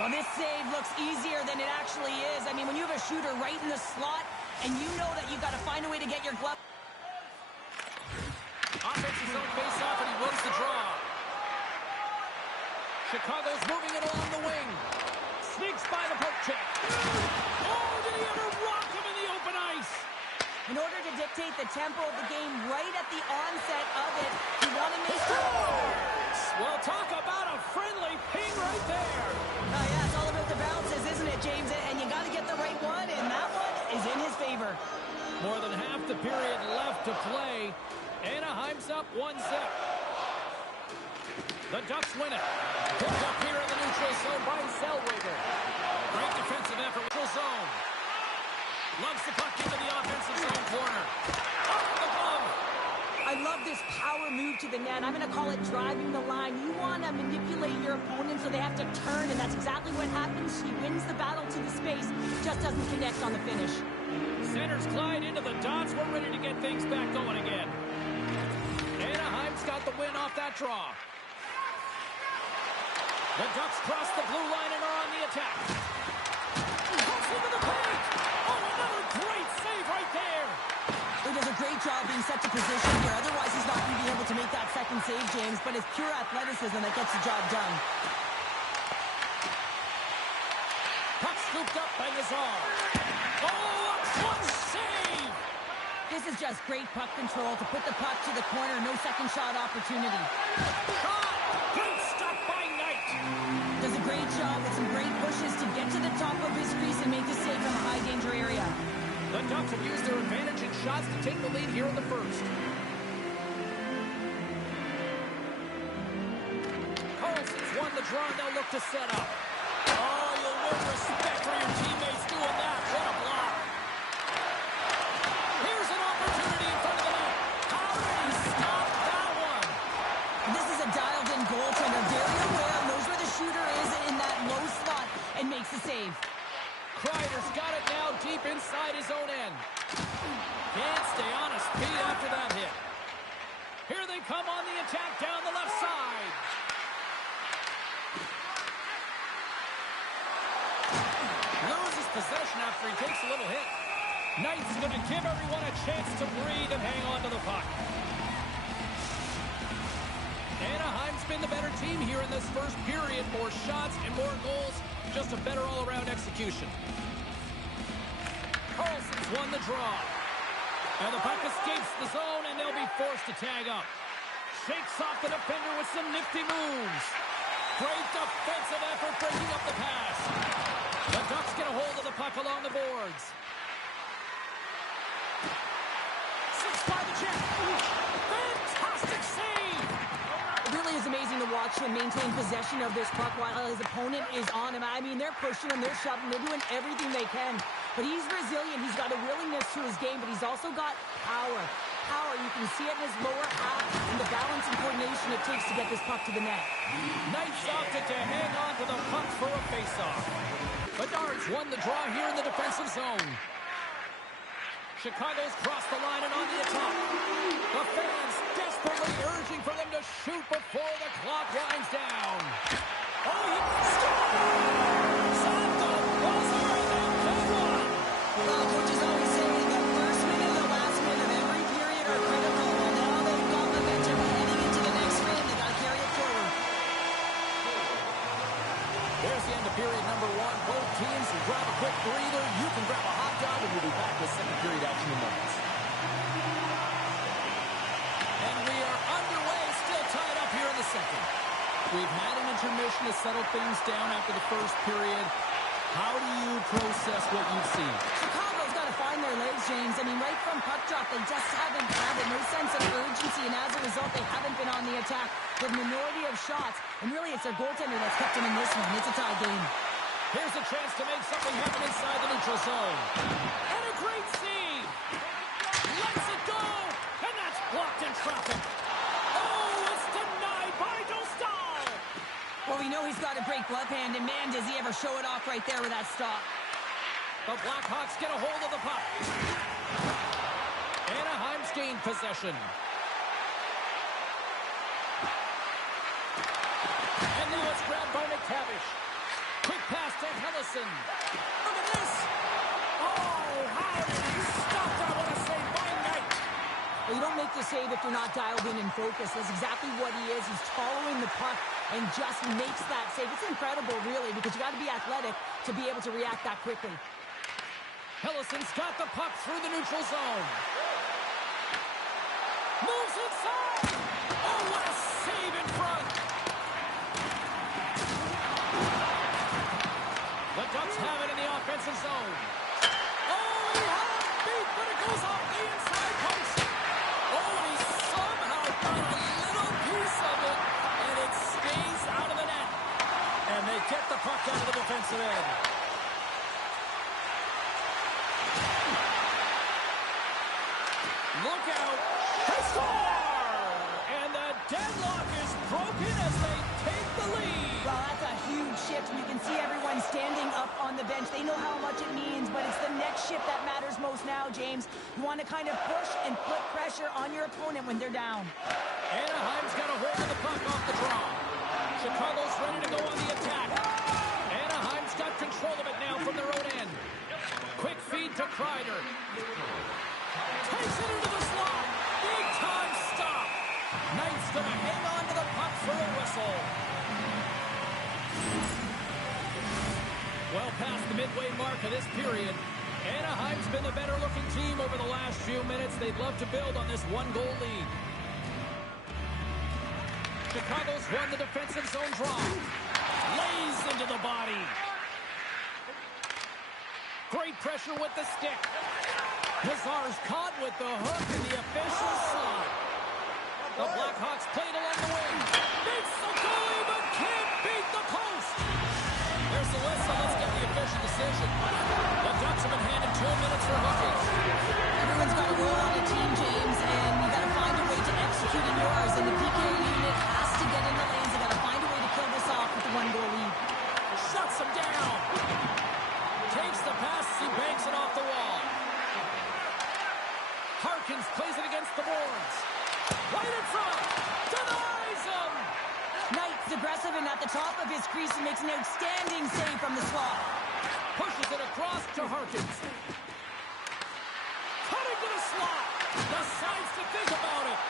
Well, this save looks easier than it actually is. I mean, when you have a shooter right in the slot, and you know that you've got to find a way to get your glove. Offensive zone face-off, and he wins the draw. Chicago's moving it along the wing. Sneaks by the poke check. Oh, did he ever rock him in the open ice? In order to dictate the tempo of the game right at the onset of it, you want to make sure. Well, talk about a friendly ping right there. Oh, yeah, it's all about the bounces, isn't it, James? And you got to get the right one, and that one is in his favor. More than half the period left to play. Anaheim's up 1-0. The Ducks win it. Picked up here in the neutral zone by Zellweger. Great defensive effort. Neutral zone. Loves the puck into the offensive zone corner. Off the glove. I love this power move to the net. I'm going to call it driving the line. You want to manipulate your opponent so they have to turn, and that's exactly what happens. He wins the battle to the space, just doesn't connect on the finish. Centers glide into the dots. We're ready to get things back going again. Anaheim's got the win off that draw. The Ducks cross the blue line and are on the attack. Hooks into the paint. Oh, another great save right there. He does a great job being set to position here. Otherwise, he's not going to be able to make that second save, James. But it's pure athleticism that gets the job done. Puck scooped up by Nazar. Oh, a clutch save. This is just great puck control to put the puck to the corner. No second shot opportunity. Shot. Great stop by Knight. Does a great job with some great pushes to get to the top of his crease and make the save from a high danger area. The Ducks have used their advantage in shots to take the lead here in the first. Carlson's won the draw, and they'll look to set up. Oh, you'll win respect for your teammates doing that. What a block. Here's an opportunity in front of the net. How did he stop that one? This is a dialed-in goaltender. Very aware, knows where the shooter is in that low slot, and makes the save. Kreider's got it now deep inside his own end. Can't stay on his feet after that hit. Here they come on the attack down the left side. Loses possession after he takes a little hit. Knight's going to give everyone a chance to breathe and hang on to the puck. Anaheim's been the better team here in this first period. More shots and more goals. Just a better all-around execution. Carlson's won the draw. And the puck escapes the zone, and they'll be forced to tag up. Shakes off the defender with some nifty moves. Great defensive effort breaking up the pass. The Ducks get a hold of the puck along the boards. Six by the check. Fantastic save. It really is amazing to watch him maintain possession of this puck while his opponent is on him. I mean, they're pushing him, they're shoving, they're doing everything they can. But he's resilient. He's got a willingness to his game, but he's also got power. Power, you can see it in his lower half and the balance and coordination it takes to get this puck to the net. Knight's opted to hang on to the puck for a faceoff. Bedard's won the draw here in the defensive zone. Chicago's crossed the line and on the attack. The fans desperately urging for them to shoot before the clock winds down. Oh, he scores! At the buzzer, and they get one! Well, coaches always say the first minute and the last minute of every period are critical. Well, now they've got momentum heading into the next minute. They got to carry it forward. There's the end of period number one. Both teams will grab a quick breather. You can grab a hot dog, and we'll be back with second period action in moments. And we are underway, still tied up here in the second. We've had an intermission to settle things down after the first period. How do you process what you've seen? Chicago's got to find their legs, James. I mean, right from puck drop, they just haven't had it. No sense of urgency, and as a result, they haven't been on the attack with minority of shots. And really, it's their goaltender that's kept them in this one. It's a tie game. Here's a chance to make something happen inside the neutral zone. And a great save. Lets it go. And that's blocked in traffic. Oh, it's denied by Dostal. Well, we know he's got a great glove hand, and man, does he ever show it off right there with that stop. The Blackhawks get a hold of the puck. Anaheim's gained possession. And now it's grabbed by McTavish. Quick pass to Hellison. Look at this. Oh, how did he stop that? What a save by Knight. Well, you don't make the save if you're not dialed in and focused. That's exactly what he is. He's following the puck and just makes that save. It's incredible, really, because you got to be athletic to be able to react that quickly. Hellison's got the puck through the neutral zone. Moves inside. Oh, what a save in front. The Ducks have it in the offensive zone. Oh, he had it beat, but it goes off the inside post. Oh, and he somehow got a little piece of it, and it stays out of the net. And they get the puck out of the defensive end. Look out. They score! And the deadlock is broken as they take the lead. Well, that's a huge shift. You can see everyone standing up on the bench. They know how much it means, but it's the next shift that matters most now, James. You want to kind of push and put pressure on your opponent when they're down. Anaheim's got a hold of the puck off the draw. Chicago's ready to go on the attack. Anaheim's got control of it now from their own end. Quick feed to Kreider. Takes it into the slot. Big time stop. Knight's going to hang on to the puck for a whistle. Well past the midway mark of this period, Anaheim's been the better looking team over the last few minutes. They'd love to build on this one-goal lead. Chicago's won the defensive zone draw. Lays into the body. Great pressure with the stick. Nazar's caught with the hook, and the officials saw it. The Blackhawks played along the wing. Beats the goalie, but can't beat the post. There's the whistle. Let's get the official decision. The Ducks have been handed 2 minutes for hooking. Everyone's got a role on a team, James, and you got to find a way to execute in yours. And the PK unit has to get in the lanes. They got to find a way to kill this off with the one-goal lead. Shuts him down. Takes the pass. He banks it off the wall. Harkins plays it against the boards. Right in front. Denies him. Knight's aggressive and at the top of his crease and makes an outstanding save from the slot. Pushes it across to Harkins. Cutting to the slot. Decides to think about it.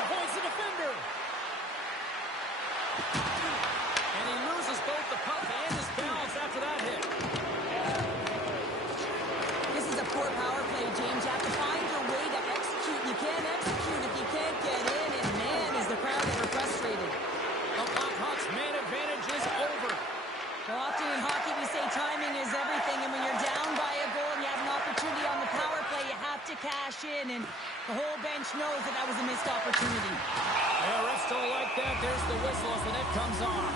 Avoids the defender. And he loses both the puck and his balance after that hit. This is a poor power play, James. You have to find your way to execute. You can't execute if you can't get in, and man, is the crowd ever frustrated. The Blackhawks' man advantage is over. Well, often in hockey we say timing is everything, and when you're down by a goal and you have an opportunity on the power play, you have to cash in, and the whole bench knows that that was a missed opportunity. Yeah, refs don't like that. There's the whistle as the net comes off.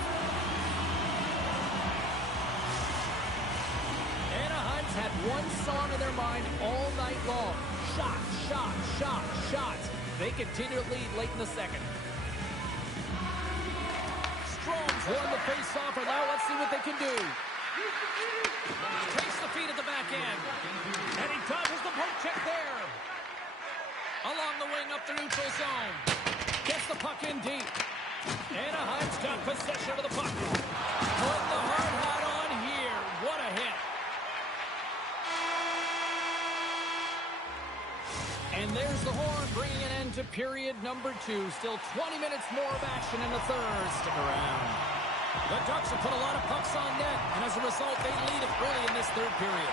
Anaheim's had one song in their mind all night long. Shot, shot, shot, shot. They continue to lead late in the second. Strom's won the face-off, and now let's see what they can do. Takes the feed at the back end. And he dodges the poke check there. Along the wing up the neutral zone. Gets the puck in deep. Anaheim's got possession of the puck. Put the hard hat on here. What a hit. And there's the horn, bringing an end to period number 2. Still 20 minutes more of action in the third. Stick around. The Ducks have put a lot of pucks on net, and as a result, they lead it early in this third period.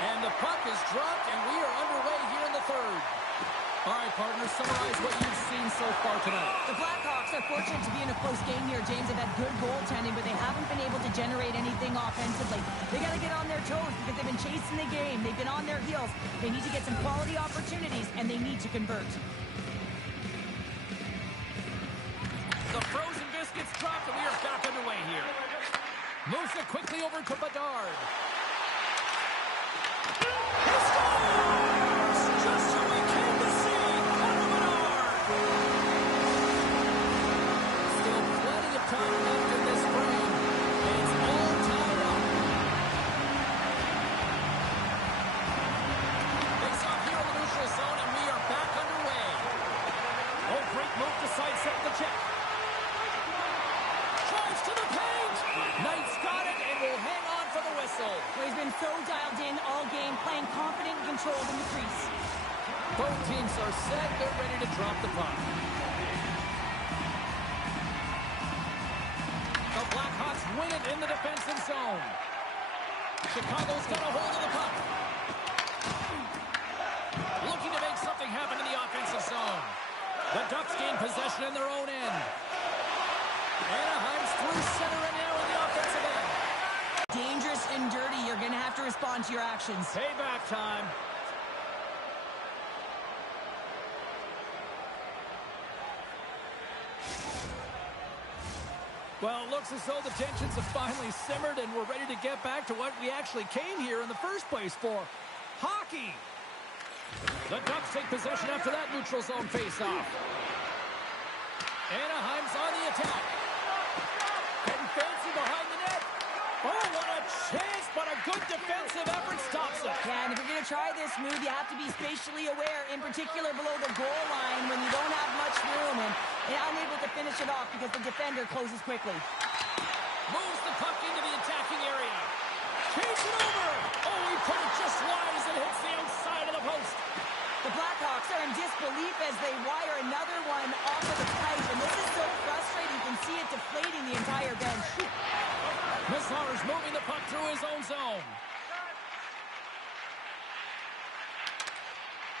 And the puck is dropped, and we are underway here in the third. All right, partners, summarize what you've seen so far tonight. The Blackhawks are fortunate to be in a close game here, James. They've had good goaltending, but they haven't been able to generate anything offensively. They got to get on their toes because they've been chasing the game. They've been on their heels. They need to get some quality opportunities, and they need to convert. The frozen biscuits dropped, and we are back underway here. Moves it quickly over to Bedard. He scores! Just who we came to see, Connor Bedard! Still plenty of time left in this frame. It's all tied up. Face off here in the neutral zone, and we are back underway. Oh, great move to sidestep the check. so dialed in all game, playing confident and controlled in the crease. Both teams are set. They're ready to drop the puck. The Blackhawks win it in the defensive zone. Chicago's got a hold of the puck. Looking to make something happen in the offensive zone. The Ducks gain possession in their own end. Anaheim's through center and now in the offensive end. Dangerous and dirty. You're going to have to respond to your actions. Payback time. Well, it looks as though the tensions have finally simmered and we're ready to get back to what we actually came here in the first place for. Hockey. The Ducks take possession after that neutral zone faceoff. Anaheim's on the attack. Getting fancy behind the net. Oh, what a chance, but a good defensive effort stops it. Yeah, and if you're going to try this move, you have to be spatially aware, in particular below the goal line when you don't have much room and unable to finish it off because the defender closes quickly. Moves the puck into the attacking area. Chase it over. Oh, he put it just wide as it hits the outside of the post. The Blackhawks are in disbelief as they wire another one off of the pipe, and this is so frustrating. You can see it deflating the entire bench. Mazar's moving the puck through his own zone.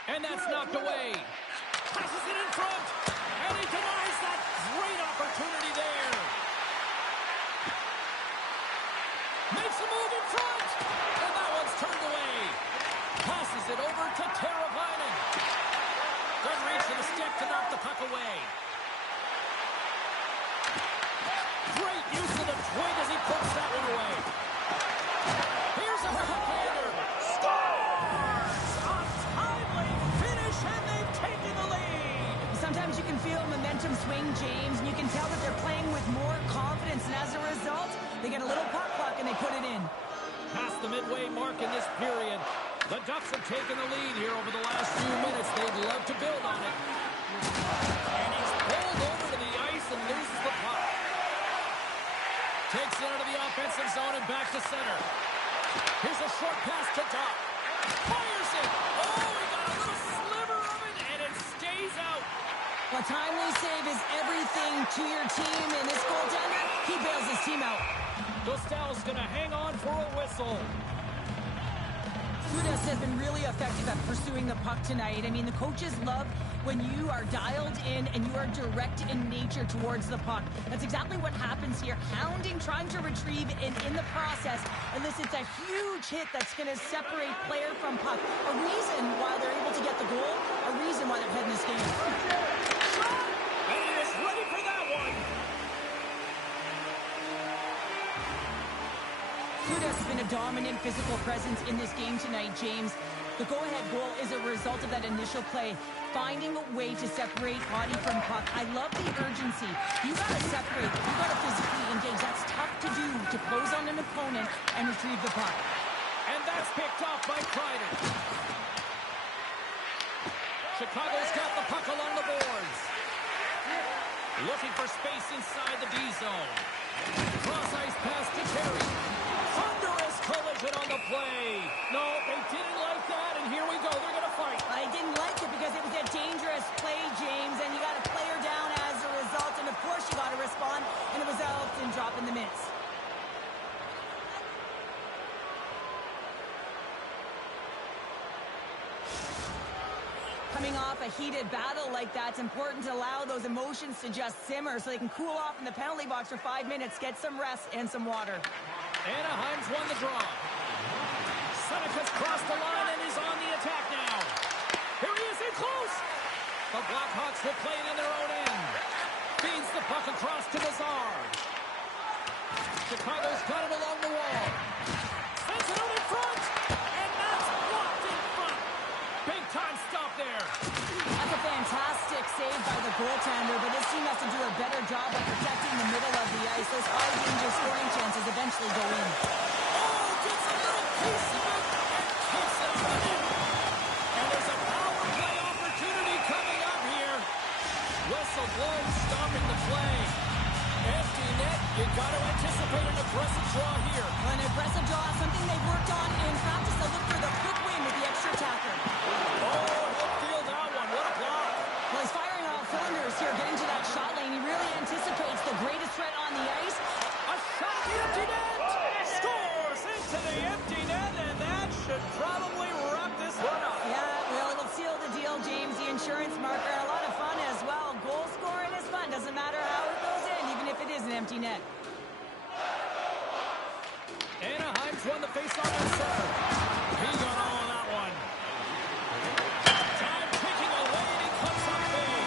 And that's knocked away. Passes it in front. And he denies that great opportunity there. Makes a move in front. And that one's turned away. Passes it over to Teravainen. Good reach of the stick to knock the puck away. Great use of the twig as he puts that one away. Here's a backhander. Scores! A timely finish, and they've taken the lead. Sometimes you can feel momentum swing, James, and you can tell that they're playing with more confidence, and as a result, they get a little puck luck and they put it in. Past the midway mark in this period, the Ducks have taken the lead here over the last few minutes. They'd love to build on it. And he's pulled over to the ice and loses the puck. Takes it out of the offensive zone and back to center. Here's a short pass to Doc. Fires it. Oh, he got a little sliver of it, and it stays out. A timely save is everything to your team, and this goaltender, he bails his team out. Gustow's going to hang on for a whistle. Gudas has been really effective at pursuing the puck tonight. I mean, the coaches love when you are dialed in and you are direct in nature towards the puck. That's exactly what happens here. Hounding, trying to retrieve, and in the process, elicits a huge hit that's going to separate player from puck. A reason why they're able to get the goal, a reason why they're heading this game. And he is ready for that one. Gudas has been a dominant physical presence in this game tonight, James. The go-ahead goal is a result of that initial play, finding a way to separate body from puck. I love the urgency. You got to separate. You got to physically engage. That's tough to do, to close on an opponent and retrieve the puck. And that's picked off by Kreider. Chicago's got the puck along the boards. Looking for space inside the D zone. Cross-ice pass to Terry. Thunderous collision on the play. No, they didn't like that, and here we go. They're going to fight. I didn't like it because it was a dangerous play, James, and you got to play her down as a result, and of course you got to respond, and it results in dropping the mitts. Coming off a heated battle like that, it's important to allow those emotions to just simmer so they can cool off in the penalty box for 5 minutes, get some rest and some water. Anaheim's won the draw. Seneca's crossed the line and is on the attack now. Here he is in close. The Blackhawks will play it in their own end. Feeds the puck across to Nazar. Chicago's got it along the wall. Sends it out in front. And that's blocked in front. Big time stop there. That's a fantastic save by the goaltender, but this team has to do a better job of protecting the middle of the ice. Those high-danger scoring chances eventually go in. Oh, gets a little piece of it and kicks it on in. And there's a power play opportunity coming up here. Whistle blown, stopping the play. Empty net. You got to anticipate an aggressive draw here. An aggressive draw, something they've worked on in insurance marker and a lot of fun as well. Goal scoring is fun. Doesn't matter how it goes in, even if it is an empty net. Anaheim's won the faceoff at center. He got all on that one. Time ticking away, and he comes up big.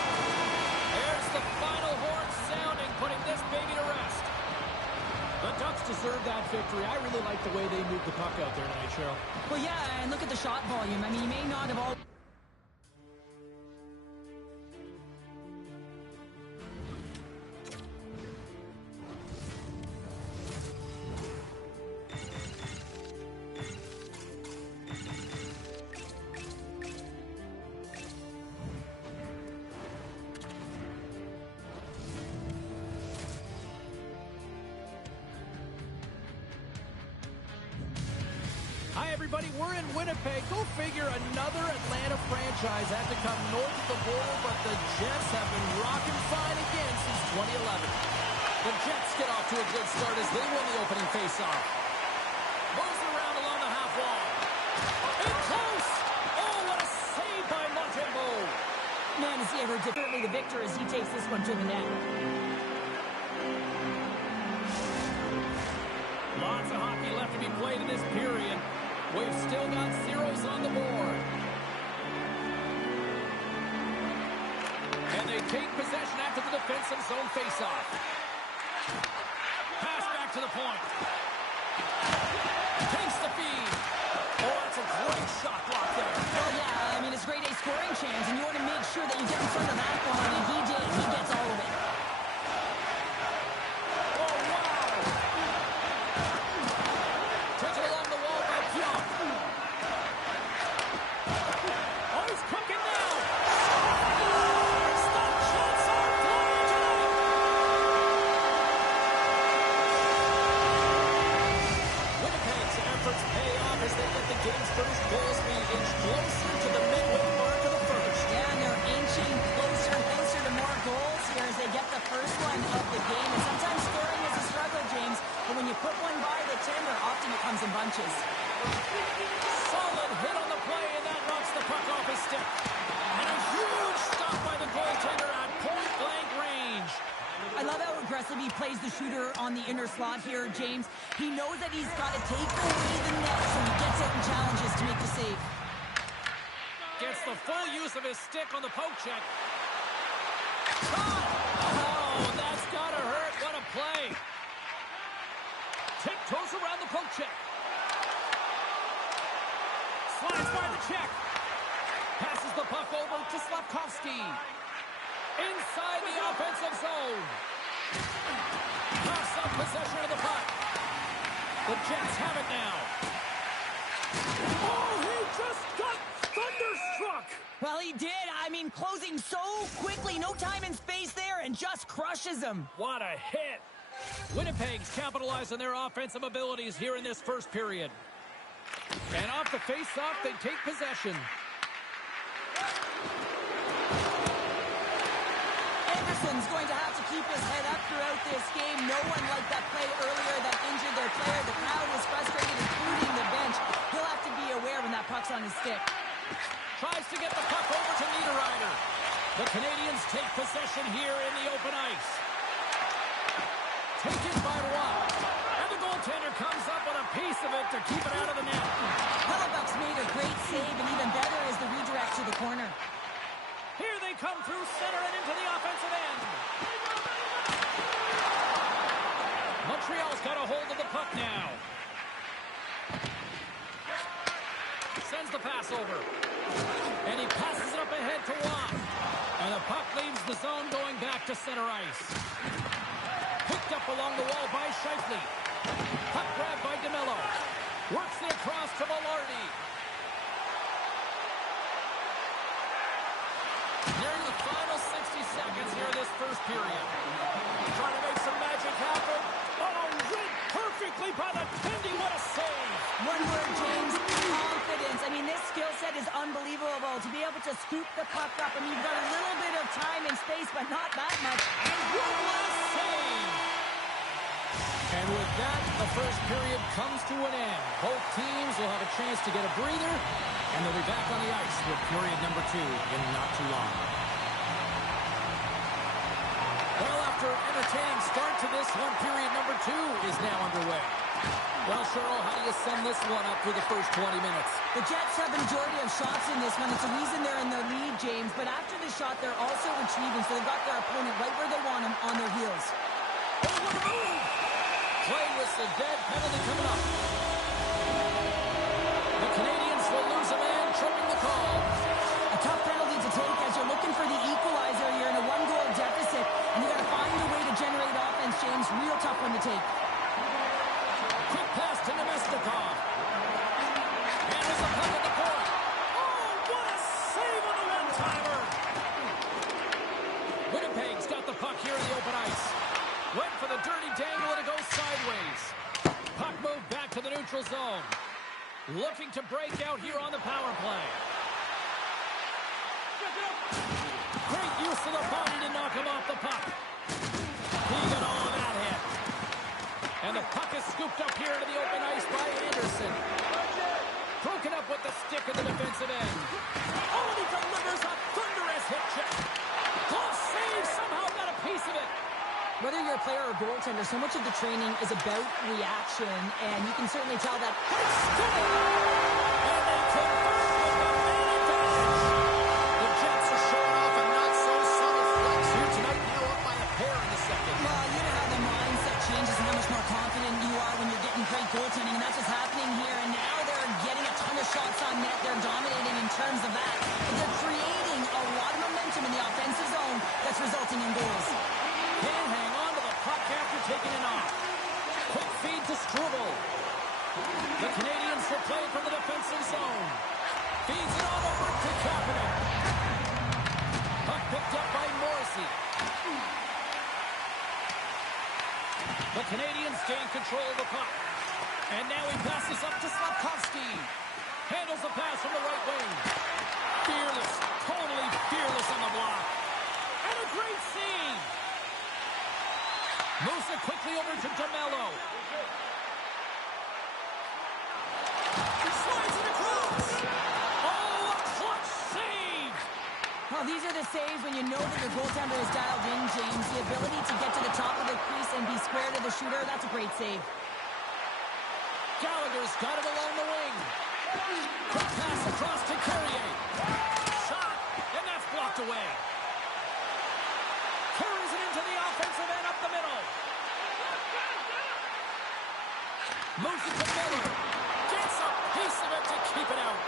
There's the final horn sounding, putting this baby to rest. The Ducks deserve that victory. I really like the way they moved the puck out there tonight, Cheryl. Well, yeah, and look at the shot volume. I mean, you may not have all... Hi, everybody. We're in Winnipeg. Go figure, another Atlanta franchise had to come north of the border, but the Jets have been rocking fine again since 2011. The Jets get off to a good start as they win the opening faceoff. Moves around along the half wall. In close! Oh, what a save by Montembeault! Man, is he ever differently the victor as he takes this one to the net. Lots of hockey left to be played in this period. We've still got zeros on the board. And they take possession after the defensive zone faceoff. Pass back to the point. Takes the feed. Oh, that's a great shot block there. Well, yeah, I mean, it's grade A scoring chance, and you want to make sure that you get in front of that one, and he did. He gets all of it. Oh, wow. Taken along the wall by Pionk. Oh, he's cooking now. Stop shots are flying tonight. Winnipeg's efforts pay off as they get the game's first goals being inched closer to the midway mark of the first. Yeah, and they're inching closer and closer to more goals here as they get the first one of the game. And sometimes scoring is a struggle, James, but when you put one by the tender, often it comes in bunches. Solid hit on the play, and that knocks the puck off his stick. And a huge stop by the goaltender at point-blank range. I love how aggressive he plays the shooter on the inner slot here, James. He knows that he's got to take away the net, so he gets out and challenges to make the save. Gets the full use of his stick on the poke check. Shot! Oh, that's gotta hurt. What a play. Tiptoes around the poke check. Slides by the check. Passes the puck over to Slafkovsky. Inside the offensive zone. Pass up possession of the puck. The Jets have it now. Oh, he just got thunderstruck. Well, he did. I mean, closing so quickly, no time and space there, and just crushes him. What a hit. Winnipeg's capitalized on their offensive abilities here in this first period. And off the face-off, they take possession. Anderson's going to have to keep his head up throughout this game. No one liked that play earlier that injured their player. The crowd was frustrated, including the bench. He'll have to be aware when that puck's on his stick. Tries to get the puck over to Niederreiter. The Canadians take possession here in the open ice. Taken by Roy. And the goaltender comes up with a piece of it to keep it out of the net. Hellebuck's made a great save, and even better is the redirect to the corner. Here they come through center and into the offensive end. Montreal's got a hold of the puck now. Sends the pass over. And he passes it up ahead to Watt. And the puck leaves the zone going back to center ice. Picked up along the wall by Scheifele. Puck grabbed by DeMello. Works it across to Velarde. Nearing the final 60 seconds here in this first period. Trying to make some magic happen. Oh, read perfectly by the Tendy. What a save. One word, James, confidence. I mean, this skill set is unbelievable. To be able to scoop the puck up. I mean, you've got a little bit of time and space, but not that much. And one last save. And with that, the first period comes to an end. Both teams will have a chance to get a breather, and they'll be back on the ice with period number 2 in not too long. Well, after an entertaining start to this one, period number 2 is now underway. Well, Cheryl, how do you sum this one up through the first 20 minutes? The Jets have a majority of shots in this one. It's the reason they're in the lead, James. But after the shot, they're also retrieving, so they've got their opponent right where they want him, on their heels. Oh, what a move! Play whistle dead, penalty coming up. The Canadians will lose a man, tripping the call. A tough penalty to take as you're looking for the equalizer. You're in a one-goal deficit, and you got to find a way to generate offense, James. Real tough one to take. Quick pass to Nemestikov. And there's a puck at the point. Oh, what a save on the one-timer! Winnipeg's got the puck here in the open ice. Went for the dirty dangle, and it goes sideways. Puck moved back to the neutral zone. Looking to break out here on the power play. Great use of the body to knock him off the puck. He got all of that hit. And the puck is scooped up here into the open ice by Anderson. Broken up with the stick in the defensive end. Oh, and he delivers a thunderous hit check. Glove save, somehow got a piece of it. Whether you're a player or a goaltender, so much of the training is about reaction, and you can certainly tell that. And they convert with the man advantage. The Jets are showing off a not-so-subtle flex here tonight, now up by a pair in the second. Well, you know how the mindset changes and how much more confident you are when you're getting great goaltending, and that's what's happening here. And now they're getting a ton of shots on net. They're dominating in terms of that. But they're creating a lot of momentum in the offensive zone that's resulting in goals. Can't hang on to the puck after taking it off. Quick feed to Struble. The Canadians will play from the defensive zone. Feeds it on over to Kapanen. Puck picked up by Morrissey. The Canadians gain control of the puck. And now he passes up to Slafkovsky. Handles the pass from the right wing. Fearless, totally fearless on the block. And a great save. Moves it quickly over to DeMello. Slides it across. Oh, a clutch save. Well, these are the saves when you know that your goaltender is dialed in, James. The ability to get to the top of the crease and be square to the shooter, that's a great save. Gallagher's got it along the wing. Quick pass across to Carrier. Shot, and that's blocked away. Carries it into the offensive end up the middle. Moves it to Miller. Gets a piece of it to keep it out.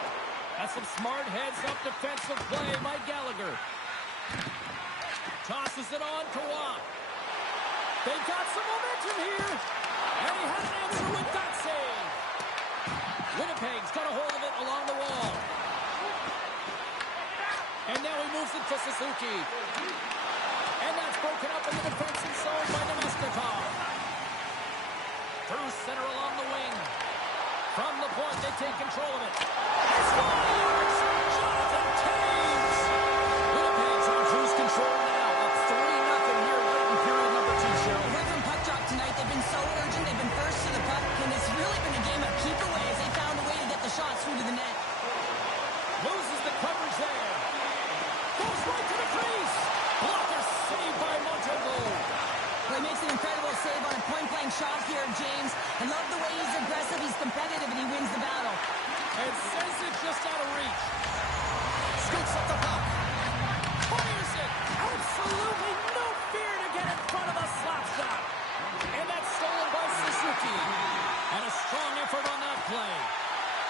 That's some smart heads-up defensive play by Gallagher. Tosses it on to Watt. They've got some momentum here. And he had an answer with that save. Winnipeg's got a hold of it along the wall. And now he moves it to Suzuki. And that's broken up in the defensive zone by Nemestikov. Through center along the wing. From the point, they take control of it. He scores! Jonathan Toews! Winnipeg's on cruise control now. Up 3-0 here late in period number 2, Cheryl. Away from puck drop tonight, they've been so urgent. They've been first to the puck, and it's really been a game of keep away as they found a way to get the shots through to the net. Loses the coverage there. Goes right to the crease. Blocker saved by Montembeault. Well, he makes an incredible save on a point-blank shot here, James. I love the way he's aggressive, he's competitive, and he wins the battle. And sends it just out of reach. Scoops up the puck. Fires it. Absolutely no fear to get in front of a slap shot. And that's stolen by Suzuki. And a strong effort on that play.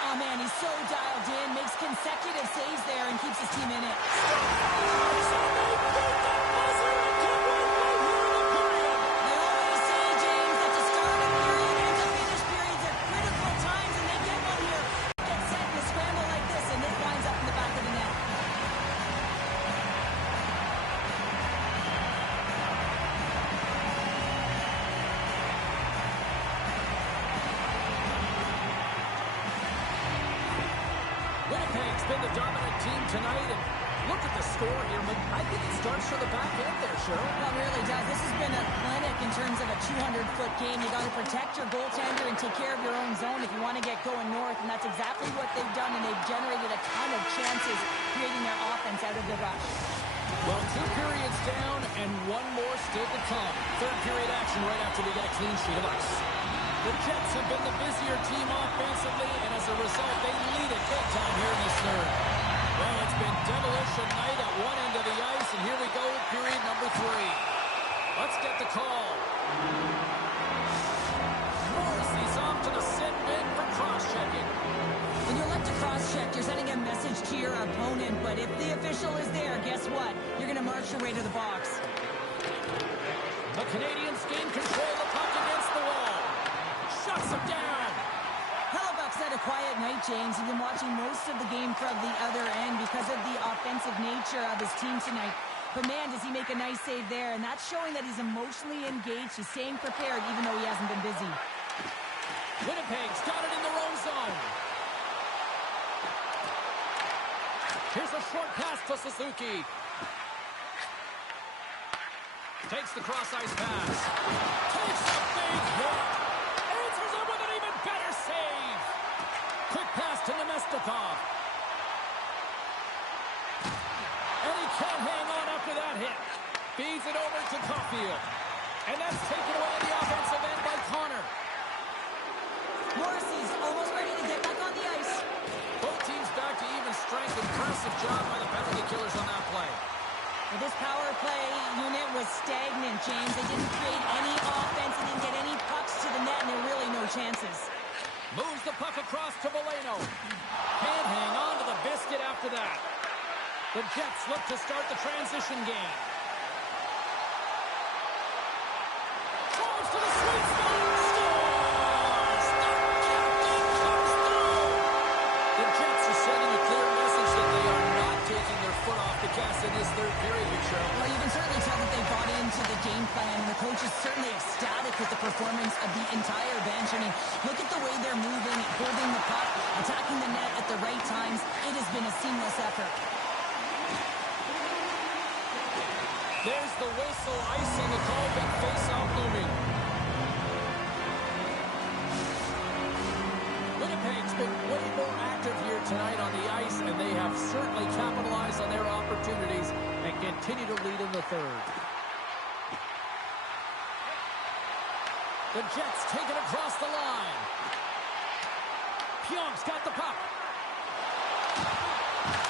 Oh, man, he's so dialed in, makes consecutive saves there, and keeps his team in it. Scores! And they beat the buzzer and get one right here in the period. I always say, James, that the start of period and the finish periods are critical times, and they get one here. Get set in a scramble like this, and it winds up in the back of the net. Winnipeg's been the dominant team tonight, and Look at the score here, but I think it starts from the back end there, Cheryl. Well, it really does. This has been a clinic in terms of a 200-foot game. You got to protect your goaltender and take care of your own zone if you want to get going north, and that's exactly what they've done, and they've generated a ton of chances creating their offense out of the rush. Well, 2 periods down and 1 more still to come. Third period action right after we get a clean sheet of ice. The Jets have been the busier team offensively, and as a result, they lead it big time here in this third. Well, it's been demolition night at one end of the ice, and here we go, period number 3. Let's get the call. Morrissey's off to the sin bin for cross-checking. When you elect to cross-check, you're sending a message to your opponent, but if the official is there, guess what? You're going to march your way to the box. The Canadians gain control of the puck against the wall. Shuts him down. Hellebuck's had a quiet night, James. He's been watching most of the game from the other end because of the offensive nature of his team tonight. But man, does he make a nice save there, and that's showing that he's emotionally engaged. He's staying prepared even though he hasn't been busy. Winnipeg's got it in their own zone. Here's a short pass to Suzuki. Takes the cross-ice pass. Takes a big hit. Answers it with an even better save. Quick pass to Nemestikov. And he can't hang on after that hit. Feeds it over to Caulfield. And that's taken away on the offensive end by Connor. Morrissey's almost ready to get back on the ice. Both teams back to even strength. Impressive job by the penalty killers on that play. Well, this power play unit was stagnant, James. They didn't create any offense. They didn't get any pucks to the net, and there were really no chances. Moves the puck across to Veleno. Can't hang on to the biscuit after that. The Jets look to start the transition game. Drives to the sweet spot. Scores! The captain comes through. The Jets are sending a clear message that they are not taking their foot off the gas in this third period, Cheryl. Well, you can certainly tell that they bought into the game plan. The coach is certainly ecstatic with the performance of the entire bench. I mean, look at the way they're moving, holding the puck, attacking the net at the right times. It has been a seamless effort. There's the whistle, icing the call, big face-off looming. Winnipeg's been way more active here tonight on the ice, and they have certainly capitalized on their opportunities and continue to lead in the third. The Jets take it across the line. Pionk's got the puck.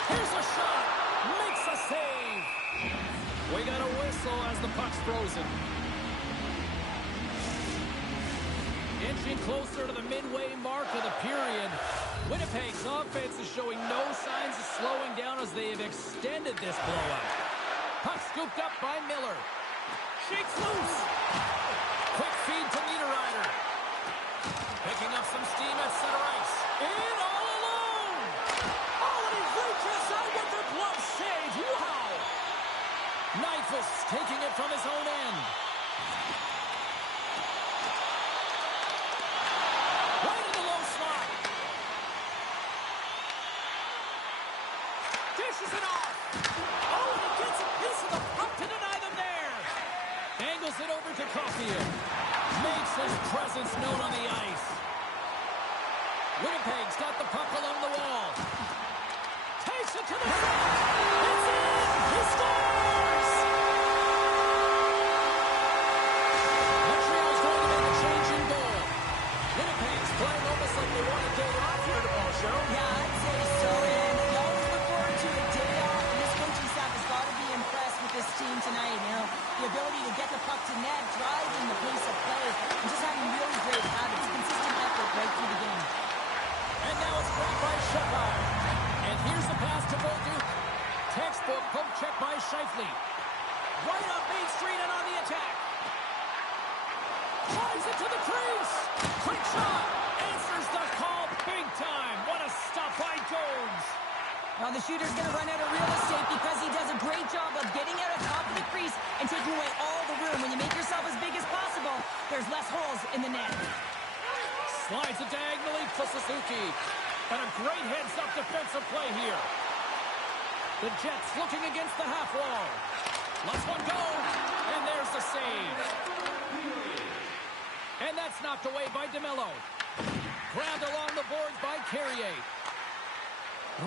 Here's a shot. Makes a save. We got a whistle as the puck's frozen. Inching closer to the midway mark of the period. Winnipeg's offense is showing no signs of slowing down as they have extended this blowout. Puck scooped up by Miller. Shakes loose. Quick feed to Niederreiter. Picking up some steam at center ice. In all alone. Oh, and he reaches out with the glove save. Wow. Nyquist taking it from his own end. Right in the low slot. Dishes it off. Oh, and he gets a piece of the puck to deny them there. Angles it over to Caulfield. Makes his presence known on the ice. Winnipeg's got the puck along the wall. Takes it to the front. It's in. He scores. Montreal's going to make a change in goal. Winnipeg's playing almost like they want a day off here tomorrow, Cheryl. Yeah, I'd say so. And you always look forward to a day off. And this coaching staff has got to be impressed with this team tonight. You know, the ability to get the puck to net, driving the pace of play, and just having really great habits, consistent effort right through the game. And now it's grabbed by Shepard. And here's the pass to Bolduc. Textbook poke check by Scheifele. Right up Main Street and on the attack. Drives it to the crease. Quick shot. Answers the call big time. What a stop by Jones. Well, the shooter's going to run out of real estate because he does a great job of getting out of top of the crease and taking away all the room. When you make yourself as big as possible, there's less holes in the net. Slides it diagonally to Suzuki. And a great heads-up defensive play here. The Jets looking against the half wall. Let's one go. And there's the save. And that's knocked away by DeMello. Grabbed along the boards by Carrier.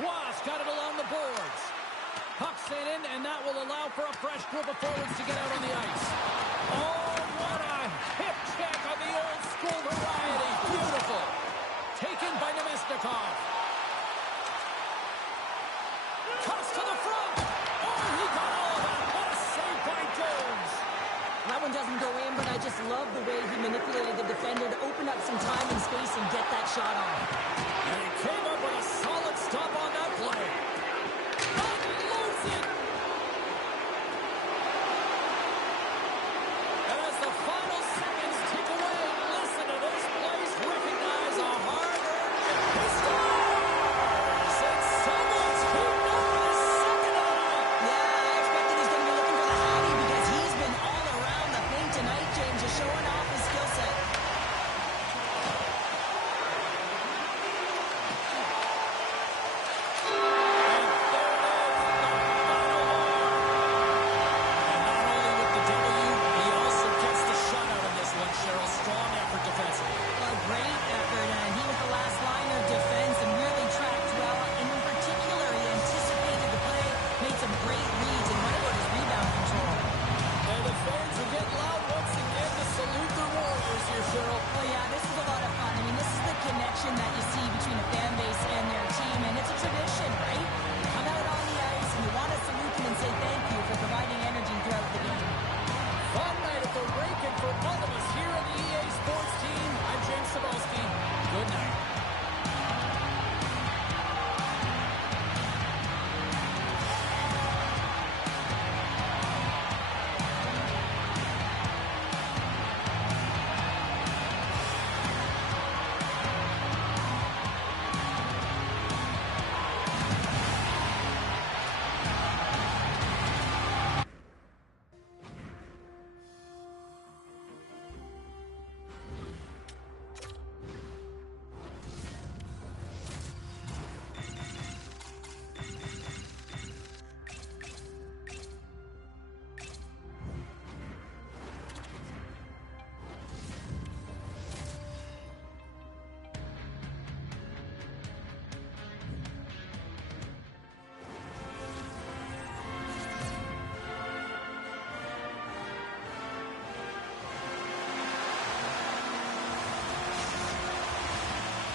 Ross got it along the boards. Puck sent in, and that will allow for a fresh group of forwards to get out on the ice. Oh, what a hip check of the old school variety. Beautiful. Taken by Nemestikov. Toss to the front. Oh, he got all of that. What a save by Jones. That one doesn't go in, but I just love the way he manipulated the defender to open up some time and space and get that shot off. And he came up with a solid stop on that play. Unloads it. And as the final seconds tick away, listen to this place recognize a hard-earned victory. Scores! And someone's heaped up for the second tonight. Yeah, I expected he's going to be looking for the Hattie because he's been all around the paint tonight, James, just showing off his skill set. That you see between the fan base and their team, and it's a tradition, right? You come out on the ice and you want to salute them and say thank you for providing energy throughout the game. Fun night at the rink, and for all of us here on the EA Sports team, I'm James Cybulski. Good night.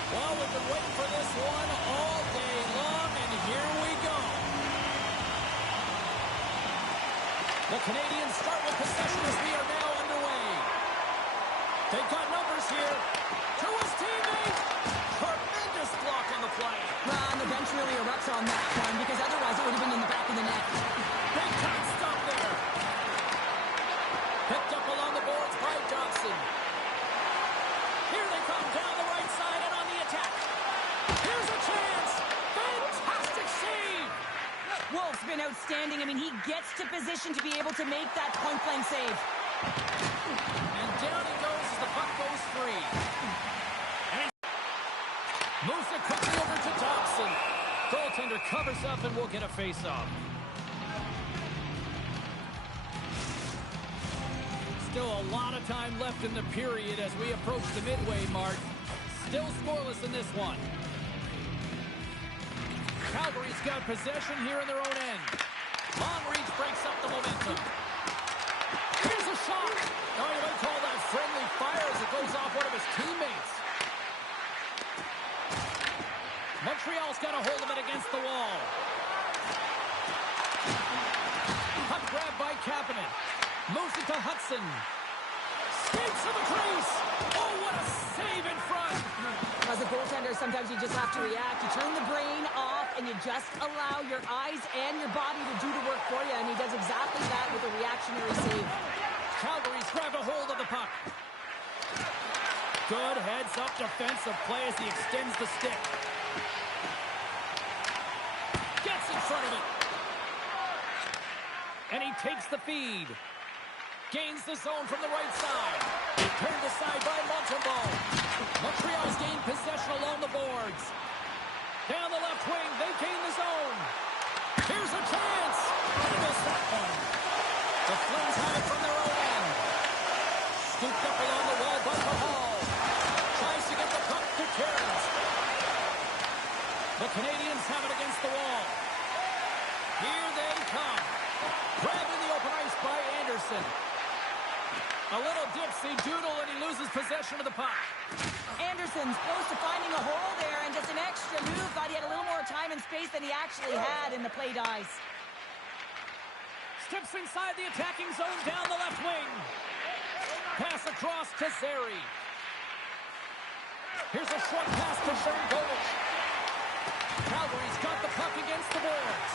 Well, we've been waiting for this one all day long, and here we go. The Canadians start with possession as we are now underway. They've got numbers here. To his teammate. Tremendous block on the play. Well, and the bench really erupts on that one because otherwise it would have been in the back of the net. Big time stop there. Picked up along the boards by Johnson. Here they come down the right side and on the attack. Here's a chance. Fantastic save. Wolf's been outstanding. I mean, he gets to position to be able to make that point-blank save. And down he goes as the puck goes free. And he moves it quickly over to Thompson. Goaltender covers up and we'll get a face-off. Still a lot of time left in the period as we approach the midway mark. Still scoreless in this one. Calgary's got possession here in their own end. Long reach breaks up the momentum. Here's a shot. Oh, you might call that friendly fire as it goes off one of his teammates. Montreal's got a hold of it against the wall. Puck grab by Kapanen. Moves it to Hudson. Skates to the crease. Oh, what a save in front. As a goaltender, sometimes you just have to react. You turn the brain off and you just allow your eyes and your body to do the work for you. And he does exactly that with a reactionary save. Calgary's grabbed a hold of the puck. Good heads-up defensive play as he extends the stick. Gets in front of it. And he takes the feed. Gains the zone from the right side. Turned aside by Montembeault. Montreal's gained possession along the boards. Down the left wing, they gain the zone. Here's a The Flames have it from their own end. Scooped up along the wall by Hall. Tries to get the puck to Cairns. The Canadians have it against the wall. Here they come. Grabbed in the open ice by Anderson. A little dipsy doodle, and he loses possession of the puck. Anderson's close to finding a hole there, and just an extra move. Thought he had a little more time and space than he actually had in the play dice. Steps inside the attacking zone down the left wing. Pass across to Zary. Here's a short pass to Sharangovich. Calgary's got the puck against the boards.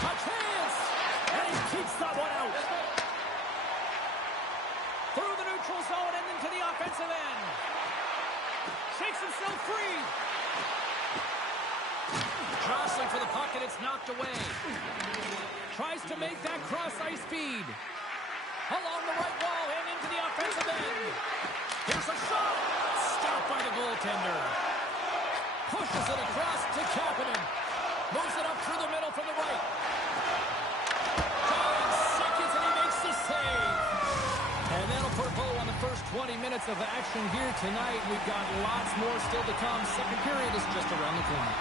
A chance! And he keeps that one out. Through the neutral zone and into the offensive end. Shakes himself free. Jostling for the puck, and it's knocked away. Tries to make that cross-ice feed. Along the right wall and into the offensive end. Here's a shot. Stopped by the goaltender. Pushes it across to Kapanen. Moves it up through the middle from the right. 5 seconds, and he makes the save. And that'll put a bow on the first 20 minutes of action here tonight. We've got lots more still to come. Second period is just around the corner.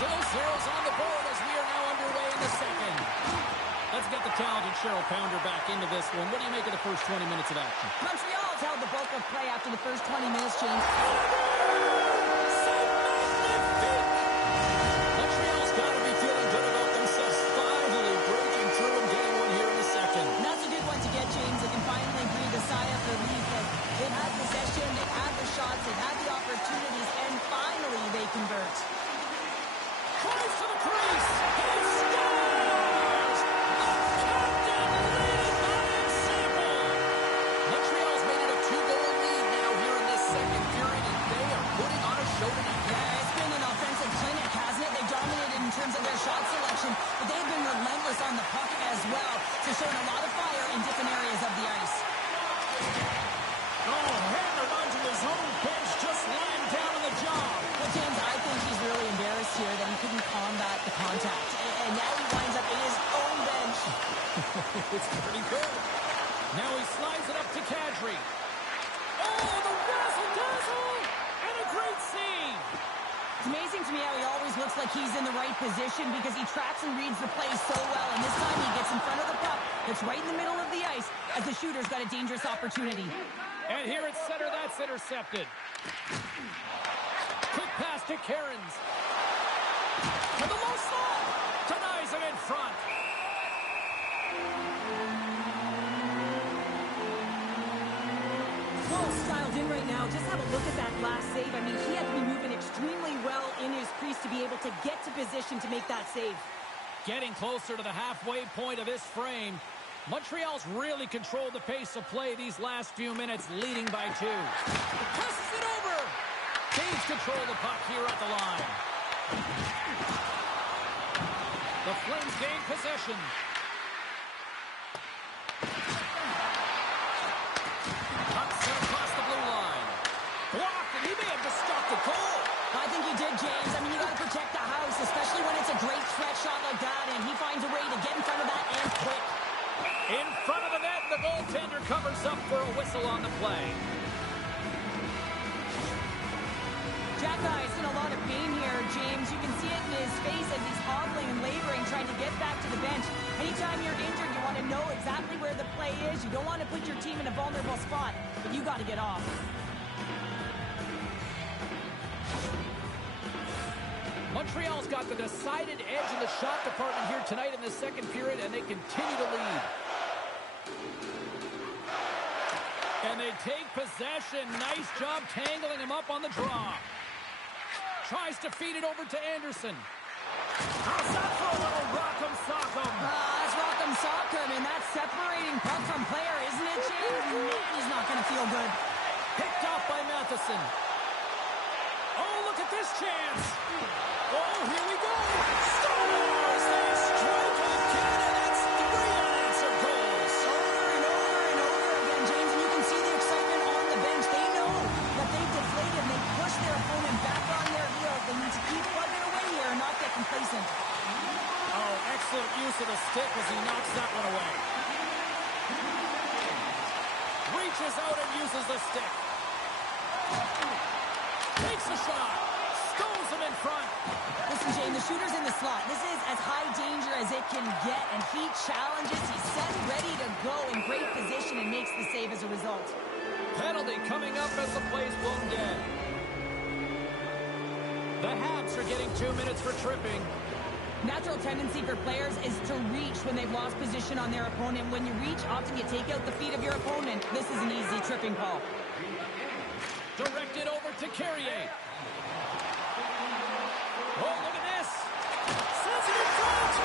Still zeros on the board as we are now underway in the second. Let's get the talented Cheryl Pounder back into this one. What do you make of the first 20 minutes of action? Montreal's held the bulk of play after the first 20 minutes, James. Montreal's got to be feeling good about themselves, finally breaking through and getting one here in the second. And that's a good one to get, James. They can finally breathe a sigh of relief. They've had possession, they've had the shots, they've had the opportunities, and finally they convert. Tries to the crease. He scores! A captain lead by example. Montreal's made it a 2-goal lead now here in this second period, and they are putting on a show tonight. Yeah, it's been an offensive clinic, hasn't it? They dominated in terms of their shot selection, but they've been relentless on the puck as well. So showing a lot of fire in different areas of the ice. Oh, hammered onto his own bench, just lying down on the job. Well, James, I think he's really embarrassed here that he couldn't combat the contact. And now he winds up in his own bench. It's pretty good. Now he slides it up to Kadri. Oh, the razzle-dazzle! And a great save! It's amazing to me how he always looks like he's in the right position because he tracks and reads the play so well. And this time he gets in front of the puck. It's right in the middle of the ice as the shooter's got a dangerous opportunity. And here at center, that's intercepted. Quick pass to Cairns. To the low slot. Denies him in front. Well styled in right now. Just have a look at that last save. I mean, he had to be moving extremely well in his crease to be able to get to position to make that save. Getting closer to the halfway point of this frame. Montreal's really controlled the pace of play these last few minutes, leading by 2. Passes it over. Caves control the puck here at the line. The Flames gain possession. Puck set across the blue line. Blocked, and he may have just stopped the goal. I think he did, James. I mean, you got to protect the house, especially when it's a great stretch shot like that, and he finds a way to get in front of that and quick. In front of the net, the goaltender covers up for a whistle on the play. Jack is in a lot of pain here, James. You can see it in his face as he's hobbling and laboring, trying to get back to the bench. Anytime you're injured, you want to know exactly where the play is. You don't want to put your team in a vulnerable spot, but you got to get off. Montreal's got the decided edge in the shot department here tonight in the second period, and they continue to lead. And they take possession. Nice job tangling him up on the draw. Tries to feed it over to Anderson. How's that for a little rock'em sock'em? That's rock'em sock'em, and that's separating puck from player, isn't it, James? Man, he's not going to feel good. Picked off by Matheson. Oh, look at this chance. Oh, here we go. Scores! They strike again, and it's 3 unanswered goals. Over and over and over again, James, and you can see the excitement on the bench. They know that they've deflated, and they push their opponent back on their heels. They need to keep plugging away here and not get complacent. reaches out and uses the stick. Takes a shot. Stones him in front. Listen, Jane, the shooter's in the slot. This is as high danger as it can get, and he challenges. He's set ready to go in great position and makes the save as a result. Penalty coming up as the play's blown dead. The Habs are getting 2 minutes for tripping. Natural tendency for players is to reach when they've lost position on their opponent. When you reach, often you take out the feet of your opponent. This is an easy tripping call. Directed over to Carrier. Oh, look at this. Sends it in front.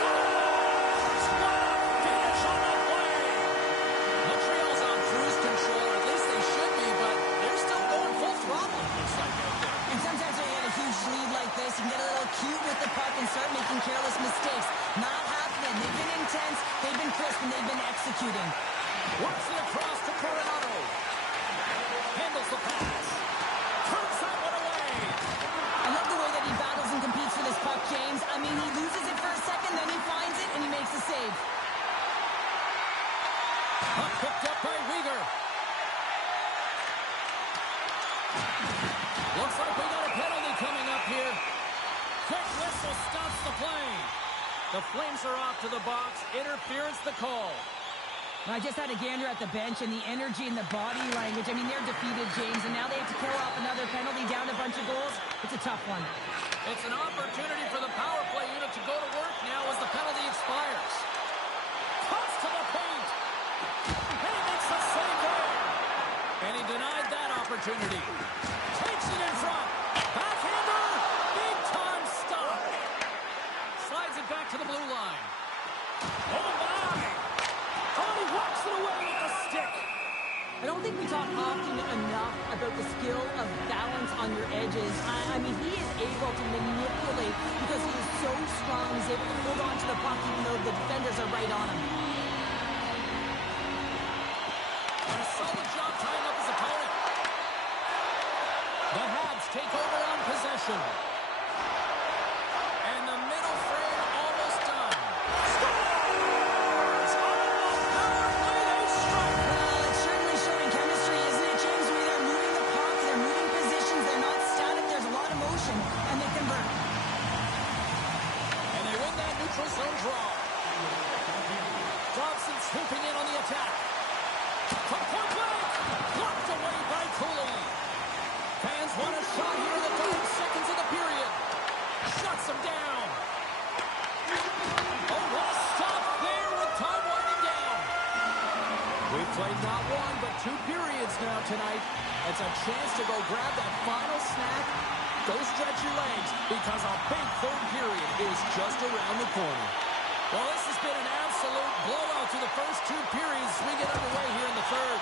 Scores! What a finish on the play. Montreal's on cruise control, or at least they should be, but they're still going full throttle, it looks like out there. And sometimes when you get a huge lead like this, you can get a little cute with the puck and start making careless mistakes. Not happening. They've been intense, they've been crisp, and they've been executing. Works it across to Coronado. Handles the pass. Turns that one away. I love the way that he battles and competes for this puck, James. I mean, he loses it for a second, then he finds it, and he makes the save. Puck picked up by Weegar. Looks like we got a penalty coming up here. Quick whistle stops the play. The Flames are off to the box. Interference the call. I just had a gander at the bench, and the energy and the body language, I mean, they're defeated, James, and now they have to kill off another penalty, down a bunch of goals. It's a tough one. It's an opportunity for the power play unit to go to work now as the penalty expires. Cuts to the paint. And he makes the save there. And he denied that opportunity. Takes it in front. Backhander. Big time stop. Slides it back to the blue line. Oh, my. Oh, he walks it away with the stick. I don't think we talk often enough about the skill of balance on your edges. I mean, he is able to manipulate because he is so strong. He's able to hold on to the puck even though the defenders are right on him. And a solid job tying up his opponent. The Habs take over on possession. And the middle frame almost done. Scores! On the power play, they strike. Well, it's certainly showing chemistry, isn't it, James? Where they're moving the puck, they're moving positions, they're not static, there's a lot of motion, and they convert. And they win that neutral zone draw. Dobson swooping in on the attack. From point blank, blocked away by Cooley. Fans want a shot here in the dying seconds of the period. Shuts him down. Oh, what a stop there with time winding down. We've played not one, but 2 periods now tonight. It's a chance to go grab that final snack. Go stretch your legs, because a big third period is just around the corner. Well, this has been an absolute blowout through the first 2 periods as we get underway here in the third.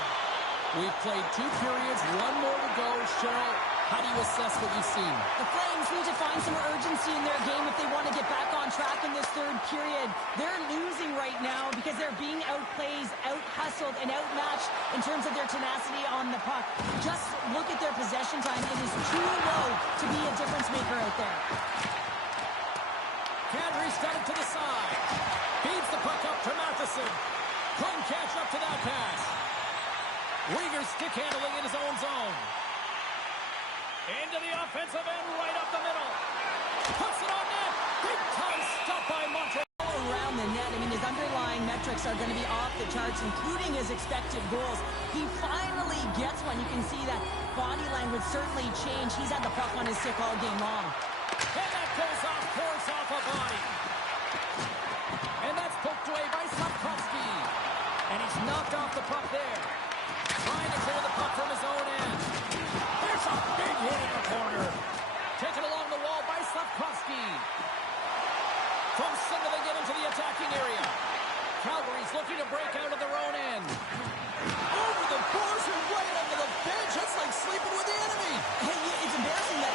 We've played 2 periods, 1 more to go. Cheryl, how do you assess what you've seen? The Flames need to find some urgency in their game if they want to get back on track in this third period. They're losing right now because they're being outplayed, out-hustled, and outmatched in terms of their tenacity on the puck. Just look at their possession time. It is too low to be a difference maker out there. Kadri's got it to the side. Feeds the puck up to Matheson. Couldn't catch up to that pass. Weegar stick handling in his own zone. Into the offensive end, right up the middle. Puts it on net. Big time stop by Montreal. All around the net, I mean, his underlying metrics are going to be off the charts, including his expected goals. He finally gets one. You can see that body language certainly changed. He's had the puck on his stick all game long. And that goes off course off a body. And that's poked away by Sapkowski. And he's knocked off the puck there. Trying to clear the puck from his own end. There's a big hit in the corner. Taken along the wall by Sapkowski. From center they get into the attacking area. Calgary's looking to break out of their own end. Over the boards and right under the bench. That's like sleeping with the enemy. Hey, it's embarrassing that...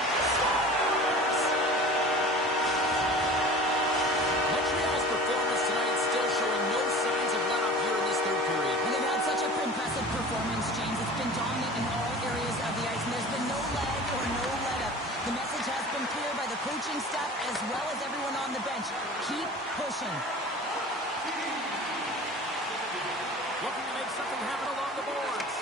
Montreal's performance tonight still showing no signs of let-up here in this third period. And they've had such an impressive performance, James. It's been dominant in all areas of the ice, and there's been no lag or no let-up. The message has been clear by the coaching staff as well as everyone on the bench. Keep pushing. Looking to make something happen along the boards.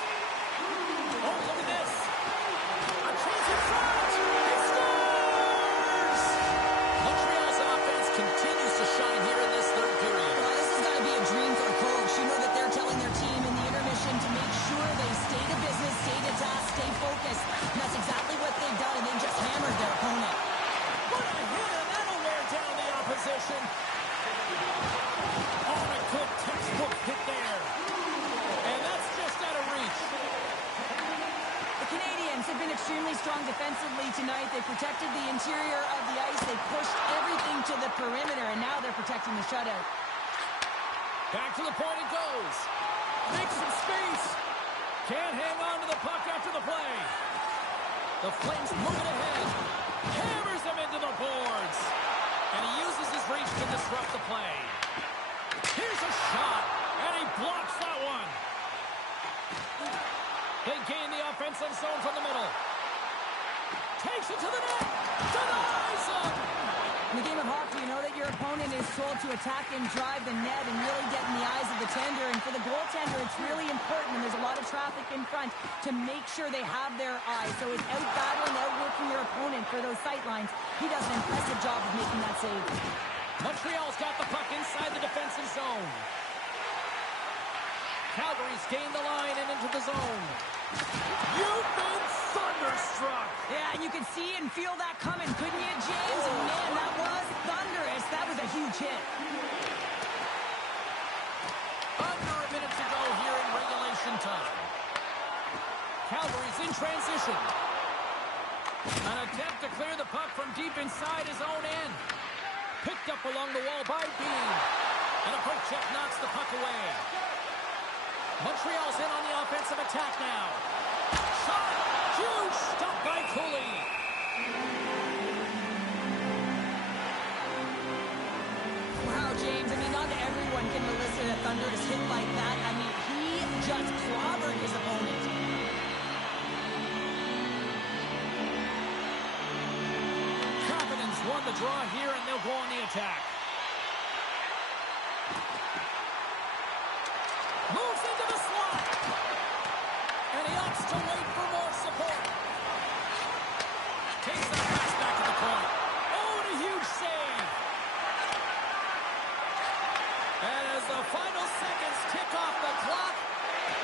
extremely strong defensively tonight. They protected the interior of the ice. They pushed everything to the perimeter, and now they're protecting the shutout. Back to the point it goes. Makes some space. Can't hang on to the puck after the play. The Flames moving ahead. Hammers them into the boards. And he uses his reach to disrupt the play. Here's a shot, and he blocks that one. They gain the offensive zone from the middle. Takes it to the net. Denies him. In the game of hockey, you know that your opponent is told to attack and drive the net and really get in the eyes of the tender. And for the goaltender, it's really important, and there's a lot of traffic in front, to make sure they have their eyes. So it's out-battling, outworking your opponent for those sight lines. He does an impressive job of making that save. Montreal's got the puck inside the defensive zone. Calgary's gained the line and into the zone. You've been thunderstruck. Yeah, and you can see and feel that coming, couldn't you, James? And man, that was thunderous. That was a huge hit. Under a minute to go here in regulation time. Calgary's in transition. An attempt to clear the puck from deep inside his own end. Picked up along the wall by Bean. And a poke check knocks the puck away. Montreal's in on the offensive attack now. Shot! Huge stop by Cooley. Wow, James. I mean, not everyone can elicit a thunderous hit like that. I mean, he just clobbered his opponent. Providence won the draw here, and they'll go on the attack. Moves into the slot. And he opts to wait for more support. Takes the pass back to the point. Oh, and a huge save. And as the final seconds tick off the clock,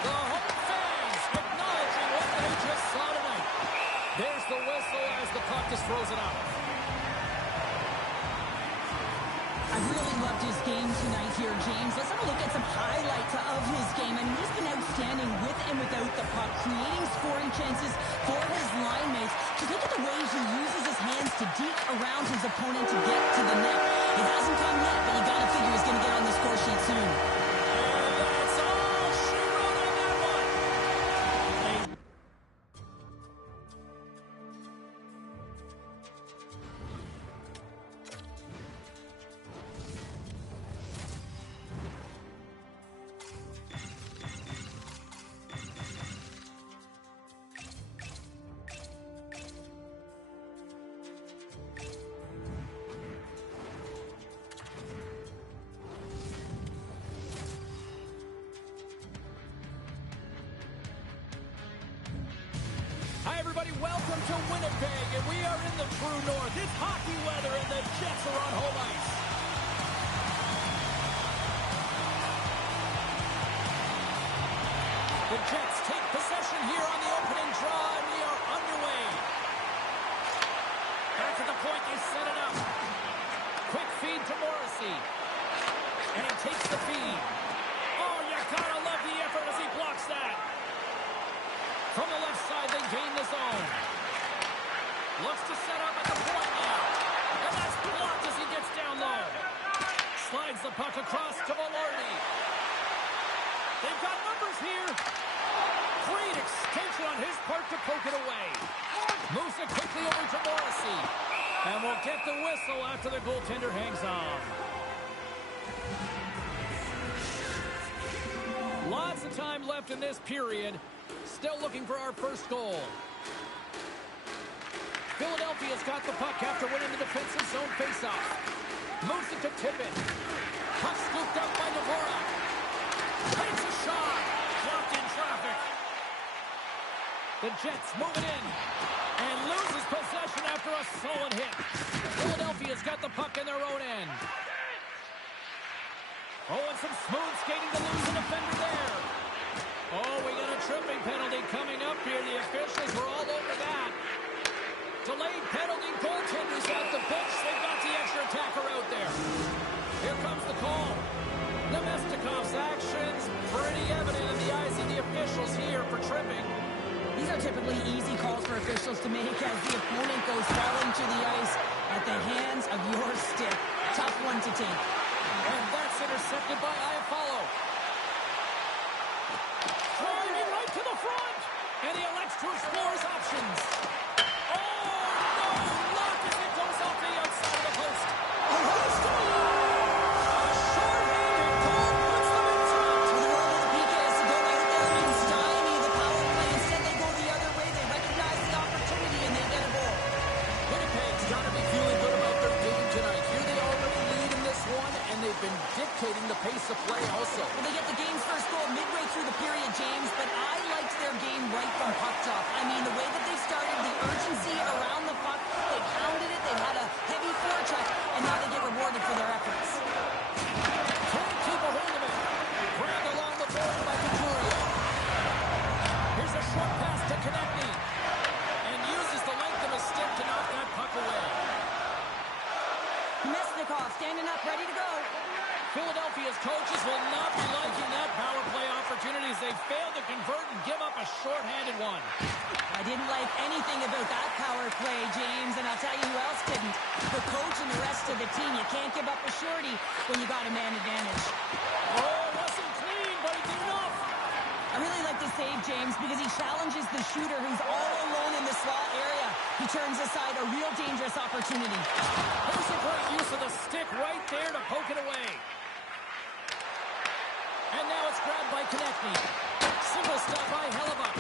the home fans acknowledging what they just saw tonight. There's the whistle as the puck is frozen up. I really loved his game tonight here, James. Let's have a look at some highlights of his game. I mean, he's been outstanding with and without the puck, creating scoring chances for his line mates. Just look at the way he uses his hands to deke around his opponent to get to the net. It hasn't come yet, but you got to figure he's going to get on the score sheet soon. And that's all she wrote on that one. Hi, everybody. Welcome to Winnipeg, and we are in the true north. It's hockey weather, and the Jets are on home ice. The Jets take possession here on the opening draw, and we are underway. Back to the point, they set it up. Quick feed to Morrissey. And he takes the feed. Oh, you gotta love the effort as he blocks that. From the left side, they gain the zone. Looks to set up at the point now. And that's blocked as he gets down low. Slides the puck across to Velarde. They've got numbers here. Great extension on his part to poke it away. Moves it quickly over to Morrissey. And we'll get the whistle after the goaltender hangs on. Lots of time left in this period. Still looking for our first goal. Philadelphia's got the puck after winning the defensive zone faceoff. Moves it to Tippett. Puck scooped up by Dvorak. Takes a shot. Blocked in traffic. The Jets move it in. And loses possession after a solid hit. Philadelphia's got the puck in their own end. Oh, and some smooth skating to lose a defender there. Oh, we got a tripping penalty coming up here. The officials were all over that. Delayed penalty. Goaltender's at the bench. They've got the extra attacker out there. Here comes the call. Nemestikov's actions pretty evident in the eyes of the officials here for tripping. These are typically easy calls for officials to make as the opponent goes falling to the ice at the hands of your stick. Tough one to take. And that's intercepted by Iafallo. Throwing it right to the front. And he elects to explore his options. Oh, no! Lock as it goes off the outside of the post. A short-handed goal puts them in front. So the role of the PK is to go out there and stymie the power play. Instead, they go the other way. They recognize the opportunity, and they get a goal. Winnipeg's got to be feeling good about their game tonight. Here they already lead in this one, and they've been dictating the pace of play also. Well, they get the game's first goal midway through the period, James, but I liked their game right from puck drop. I mean, the way that they started, the urgency around the puck, they pounded it, they had a heavy forecheck, and now they get rewarded for their efforts. Can't keep a hold of it. Grabbed along the board by Couturier. Here's a short pass to Konechny. And uses the length of his stick to knock that puck away. Mesnikov standing up, ready to go. Philadelphia's coaches will not be liking that power play opportunity as they fail to convert and give up a short-handed one. I didn't like anything about that power play, James, and I'll tell you who else didn't. The coach and the rest of the team. You can't give up a shorty when you got a man advantage. Oh, it wasn't clean, but he did enough. I really like the save, James, because he challenges the shooter who's all alone in the slot area. He turns aside a real dangerous opportunity. There's a great use of the stick right there to poke it away. And now it's grabbed by Konechny. Single stop by Hellebuyck.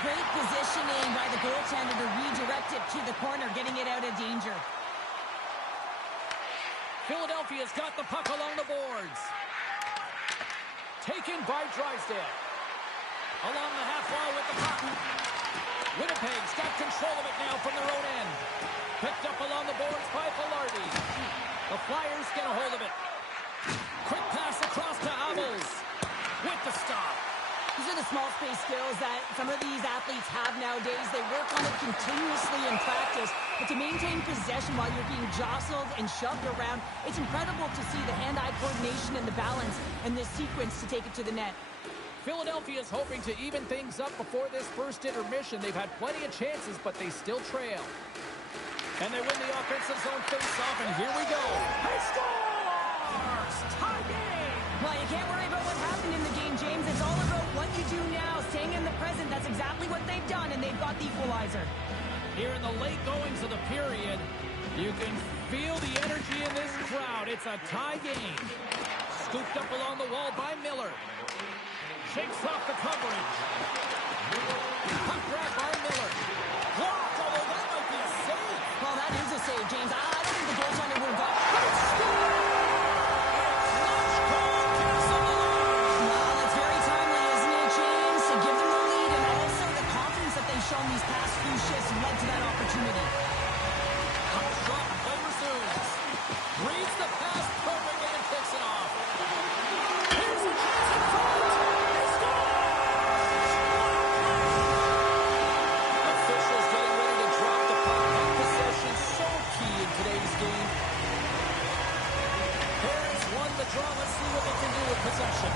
Great positioning by the goaltender to redirect it to the corner, getting it out of danger. Philadelphia's got the puck along the boards. Taken by Drysdale. Along the half wall with the puck. Winnipeg's got control of it now from their own end. Picked up along the boards by Velarde. The Flyers get a hold of it. Quick pass across to Abels. With the stop. These are the small space skills that some of these athletes have nowadays. They work on it continuously in practice. But to maintain possession while you're being jostled and shoved around, it's incredible to see the hand-eye coordination and the balance and this sequence to take it to the net. Philadelphia's hoping to even things up before this first intermission. They've had plenty of chances, but they still trail. And they win the offensive zone face-off, and here we go. He scores! Tie game! Well, you can't worry about what happened in the game, James. It's all about what you do now, staying in the present. That's exactly what they've done, and they've got the equalizer. Here in the late goings of the period, you can feel the energy in this crowd. It's a tie game. Scooped up along the wall by Miller. Shakes off the coverage. Puck grab by Miller. Blocked, although that might be a save. Well, that is a save, James. I don't think the goaltender would have got it. Well, that's very timely, isn't it, James? To give them the lead and also the confidence that they've shown these past few shifts led to that opportunity. Puck drop, play resumes. Reads the pass perfectly and kicks it off. Here's a chance in front. Officials getting ready to drop the puck. That possession so key in today's game. Parents won the draw. Let's see what they can do with possession.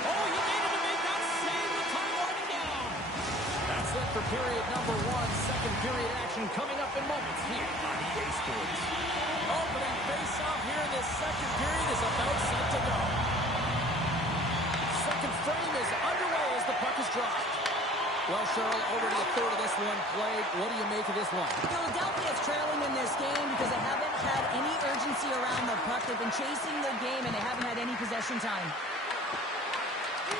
Oh, he needed to make that save with time winding down. That's it for period number one. Second period action coming up in moments here on EA Sports. Opening face-off here in this second period is about set to go. Second frame is underway as the puck is dropped. Well, Cheryl, already a third of this one played. What do you make of this one? Philadelphia is trailing in this game because they haven't had any urgency around the puck. They've been chasing the game, and they haven't had any possession time.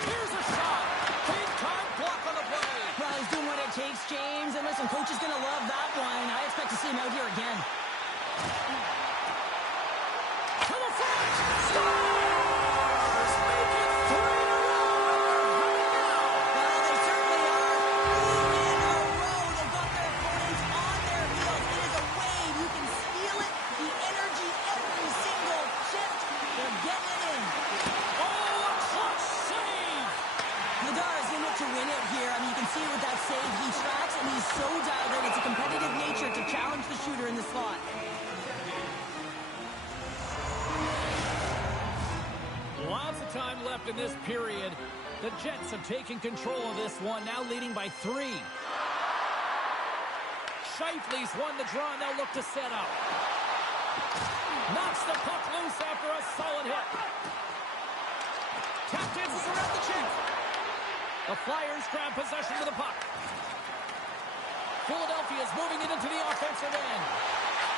Here's a shot. Big-time block on the play. Well, he's doing what it takes, James. And listen, coach is going to love that one. I expect to see him out here again. To the front. Stars! Make it 3 in a row. Well, they certainly are. 3 in a row. They've got their opponents on their heels. It is a wave. You can feel it. The energy every single shift. They're getting it in. Oh, a clutch save. Nadar is in it to win it here. I mean, you can see it with that save. He tracks, and he's so dialed in. It's a competitive nature to challenge the shooter in the slot. Lots of time left left in this period. The Jets have taken control of this one, now leading by 3. Scheifele's won the draw, and they'll look to set up. Knocks the puck loose after a solid hit. Tapped in around the check. The Flyers grab possession of the puck. Philadelphia's moving it into the offensive end.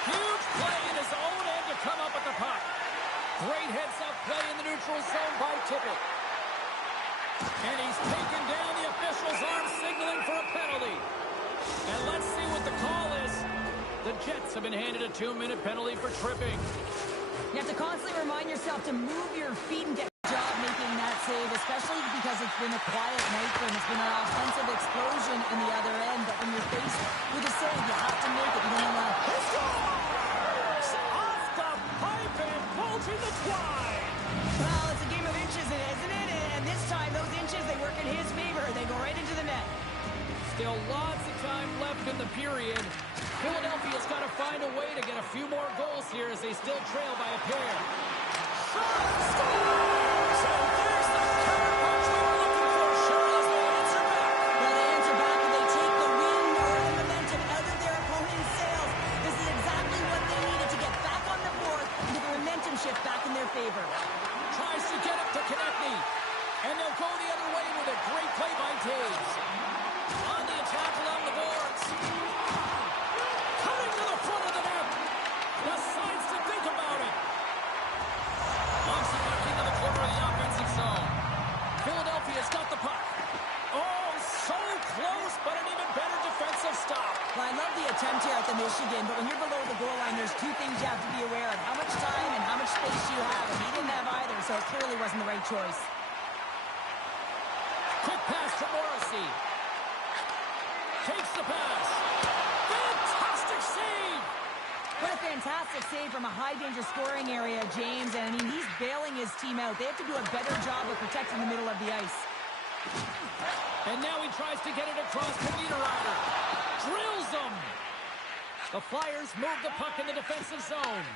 Huge play in his own end to come up with the puck. Great heads-up play in the neutral zone by Tippett. And he's taken down the official's arm, signaling for a penalty. And let's see what the call is. The Jets have been handed a 2-minute penalty for tripping. You have to constantly remind yourself to move your feet and get a job making that save, especially because it's been a quiet night for him. It's been an offensive explosion in the other end, but when you're faced with a save, you have to make it. You don't want to... Off the pipe and bolting the twine. Well, it's a game of inches, isn't it? And this time, those inches, they work in his favor. They go right into the net. Still lots of time left in the period. Philadelphia's got to find a way to get a few more goals here as they still trail by a pair. So there's the counterpunch we were looking for. Charles, they answer back. Well, they answer back and they take the wind or the momentum out of their opponent's sails. This is exactly what they needed to get back on the board and get the momentum shift back in their favor. Tries to get up to Konechny. And they'll go the other way with a great play by Taves. On the attack along the boards. Coming to the front of the net. Decides to think about it. Launches the puck into the corner of the offensive zone. Philadelphia's got the puck. Oh, so close, but an even better defensive stop. Well, I love the attempt here at the Michigan, but when you're below the goal line, there's two things you have to be aware of. How much time and how much space you have, and he didn't have either, so it clearly wasn't the right choice. Quick pass to Morrissey. Takes the pass. Fantastic save! What a fantastic save from a high-danger scoring area, James. And, I mean, he's bailing his team out. They have to do a better job of protecting the middle of the ice. And now he tries to get it across to Niederreiter. Drills him! The Flyers move the puck in the defensive zone.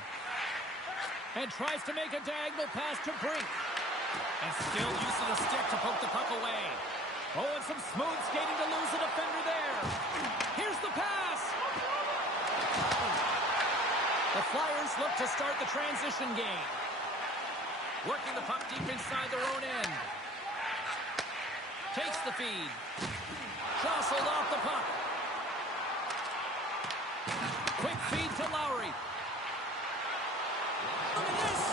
And tries to make a diagonal pass to Brink. And still use of the stick to poke the puck away. Oh, and some smooth skating to lose a defender there. Here's the pass. The Flyers look to start the transition game. Working the puck deep inside their own end. Takes the feed. Jostled off the puck. Quick feed to Lowry. Look at this.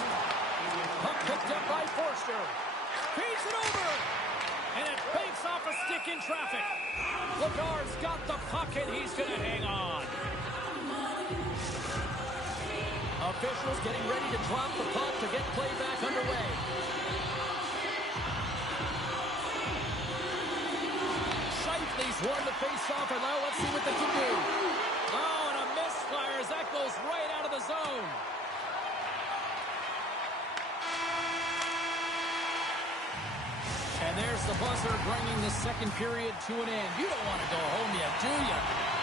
Puck picked up by Forster. Feeds it over. And it fakes off a stick in traffic. Ladard's got the puck and he's going to hang on. Officials getting ready to drop the puck to get play back underway. Scheifele's won the face-off, and now let's see what they can do. Oh, and a miss, Flyers. That goes right out of the zone. And there's the buzzer bringing the second period to an end. You don't want to go home yet, do you?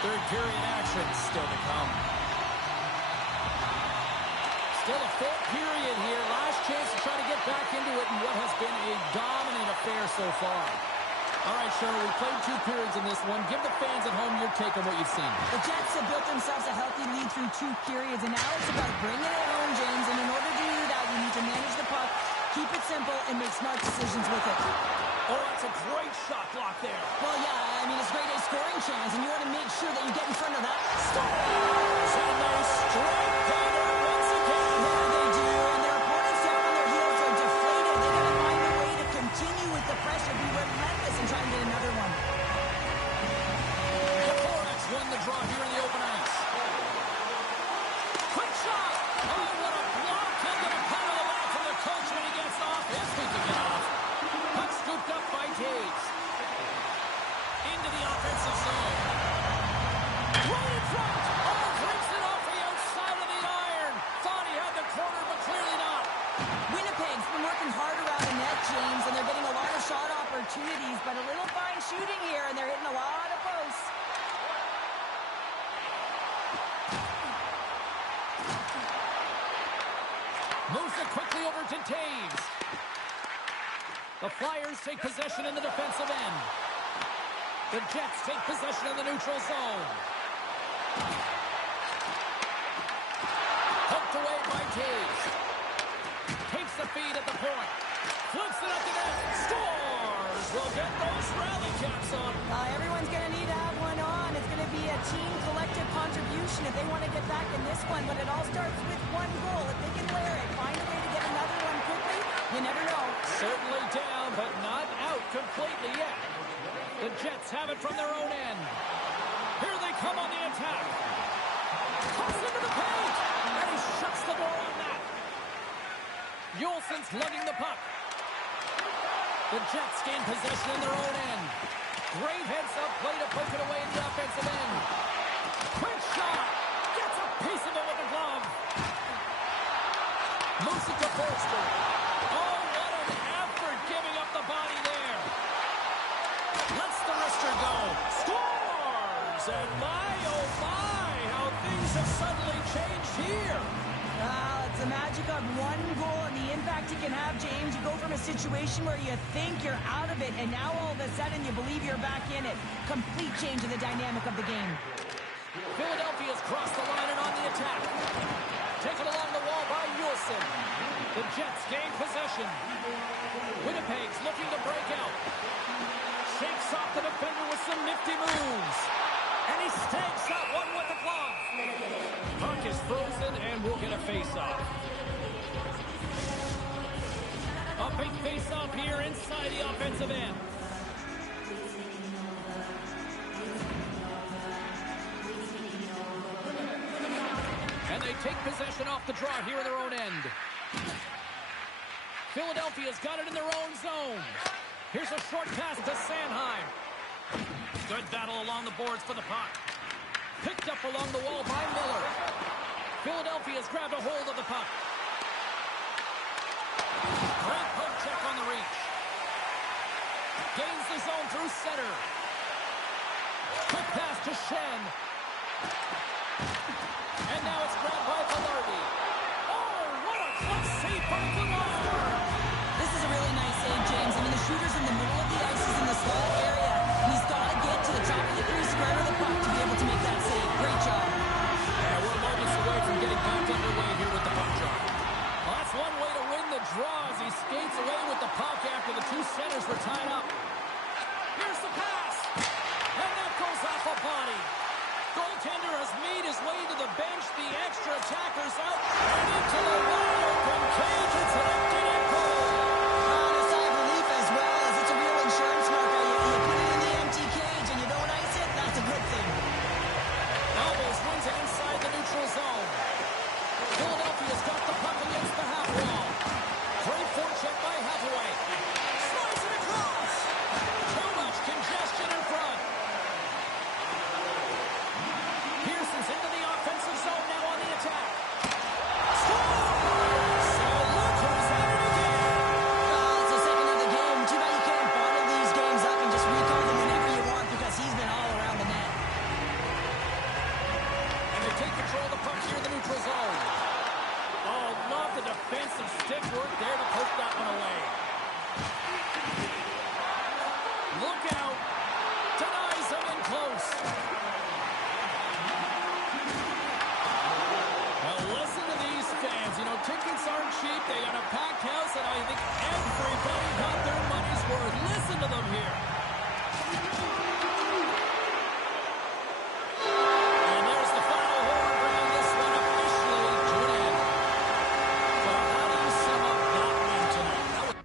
Third period action still to come. Still a full period here. Last chance to try to get back into it in what has been a dominant affair so far. All right, Cheryl, we played 2 periods in this one. Give the fans at home your take on what you've seen. The Jets have built themselves a healthy lead through 2 periods, and now it's about bringing it home, James. And in order to do that, you need to manage the puck, keep it simple, and make smart decisions with it. Oh, that's a great shot block there. Well, yeah, I mean, it's great a scoring chance, and you want to make sure that you get in front of that. And they strike Taylor once again. Yeah, they do, and their opponents down on their heels are deflated. They got to find a way to continue with the pressure, be relentless, and try and get another one. The Hornets won the draw here in the open ice. Quick shot! Oh, what a block! He'll get a pat on the back from the coach when he gets off. If he can get off. Puck scooped up by Taves. Into the offensive zone. Right in front! Oh, breaks it off the outside of the iron. Thought he had the corner, but clearly not. Winnipeg's been working hard around the net, James, and they're getting a lot of shot opportunities, but a little fine shooting here, and they're hitting a lot of posts. Moves it quickly over to Taves. The Flyers take possession in the defensive end. The Jets take possession in the neutral zone. Poked away by Taves. Takes the feed at the point. Flips it up the net. Scores! We'll get those rally caps on. Everyone's going to need to have one on. It's going to be a team collective contribution if they want to get back in this one. But it all starts with one goal. If they can wear it, find a way to get another one quickly, you never know. Certainly down, but not out completely yet. The Jets have it from their own end. Here they come on the attack. Toss into the paint. And he shuts the door on that. Yolson's lugging the puck. The Jets gain possession in their own end. Great heads-up play to poke it away in the offensive end. Quick shot. Gets a piece of it with the glove. Moves it to Forster. Oh, what an effort giving up the body there. Lets the wrister go. Scores! And my, oh my, how things have suddenly changed here. It's the magic of one goal and the impact it can have, James. You go from a situation where you think you're out of it, and now all of a sudden you believe you're back in it. Complete change in the dynamic of the game. Philadelphia's crossed the line and on the attack. Taken along the wall by Yolson. The Jets gain possession. Winnipeg's looking to break out. Shakes off the defender with some nifty moves. And he stakes that one with the glove. Puck is frozen and we'll get a face-off. A big face-off here inside the offensive end. And they take possession off the draw here in their own end. Philadelphia's got it in their own zone. Here's a short pass to Sanheim. Good battle along the boards for the puck. Picked up along the wall by Miller. Philadelphia's grabbed a hold of the puck. Great poke check on the reach. Gains the zone through center. Quick pass to Shen. And now it's grabbed by Velarde. Oh, what a clutch save by Velarde. This is a really nice save, James. I mean, the shooter's in the middle of the ice. He's in the small area. He's got to get to the top of the crease, square of the puck to be able to make that save. Great job. Yeah, we're moments away from getting back underway here with the puck drop. Well, that's one way to win the draw as he skates away with the puck after the two centers were tied up. Here's the pass. And that goes off a body. Goaltender has made his way to the bench. The extra attacker's out. And into the wide open cage. It's an empty net goal. On a sigh of relief as well, as it's a real insurance marker. You put it in the empty cage and you don't ice it, that's a good thing. Elbows wins it inside the neutral zone. Philadelphia's got the puck against the half wall. Great forecheck by Hathaway. Slides it across. Too much congestion in front. Pearson's into the offensive zone now on the attack. Scores! So look who's at it again. It's the second of the game. Too bad you can't bottle these games up and just recall them whenever you want because he's been all around the net. And they take control of the puck here in the neutral zone. Oh, love the defensive stick work there to poke that one away. Look out. Denies him in close. Now listen to these fans. You know, tickets aren't cheap. They got a packed house, and I think everybody got their money's worth. Listen to them here. And there's the final horn bringing this one officially to an end. So how do you sum up that win tonight? That was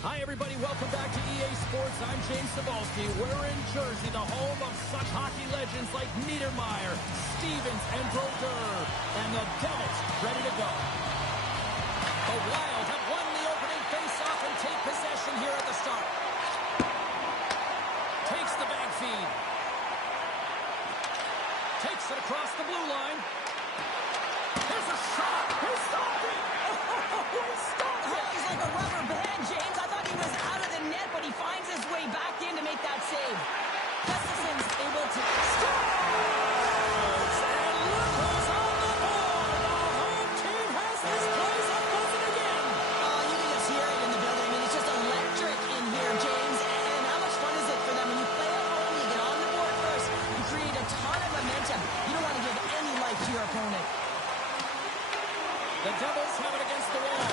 Hi, everybody. Welcome back to EA Sports. I'm James Cebulski. We're in Jersey, the home of such hockey legends like Niedermeyer, Stevens, and Brodeur. And the Devils ready to go. The Wild have won the opening faceoff and take possession here at the start. Takes the bank feed. Takes it across the blue line. Here's a shot. He stopped it. Oh, he stopped it. He's like a rubber band, James. I thought he was out of the net, but he finds his way back in to make that save. Gustafson's able to score. And look who's on the board. The home team has this place up buzzing again. Oh, you can just hear it in the building. I mean, it's just electric in here, James. And how much fun is it for them when you play at home, you get on the board first, you create a ton of momentum. You don't want to give any life to your opponent. The Devils have it against the wall.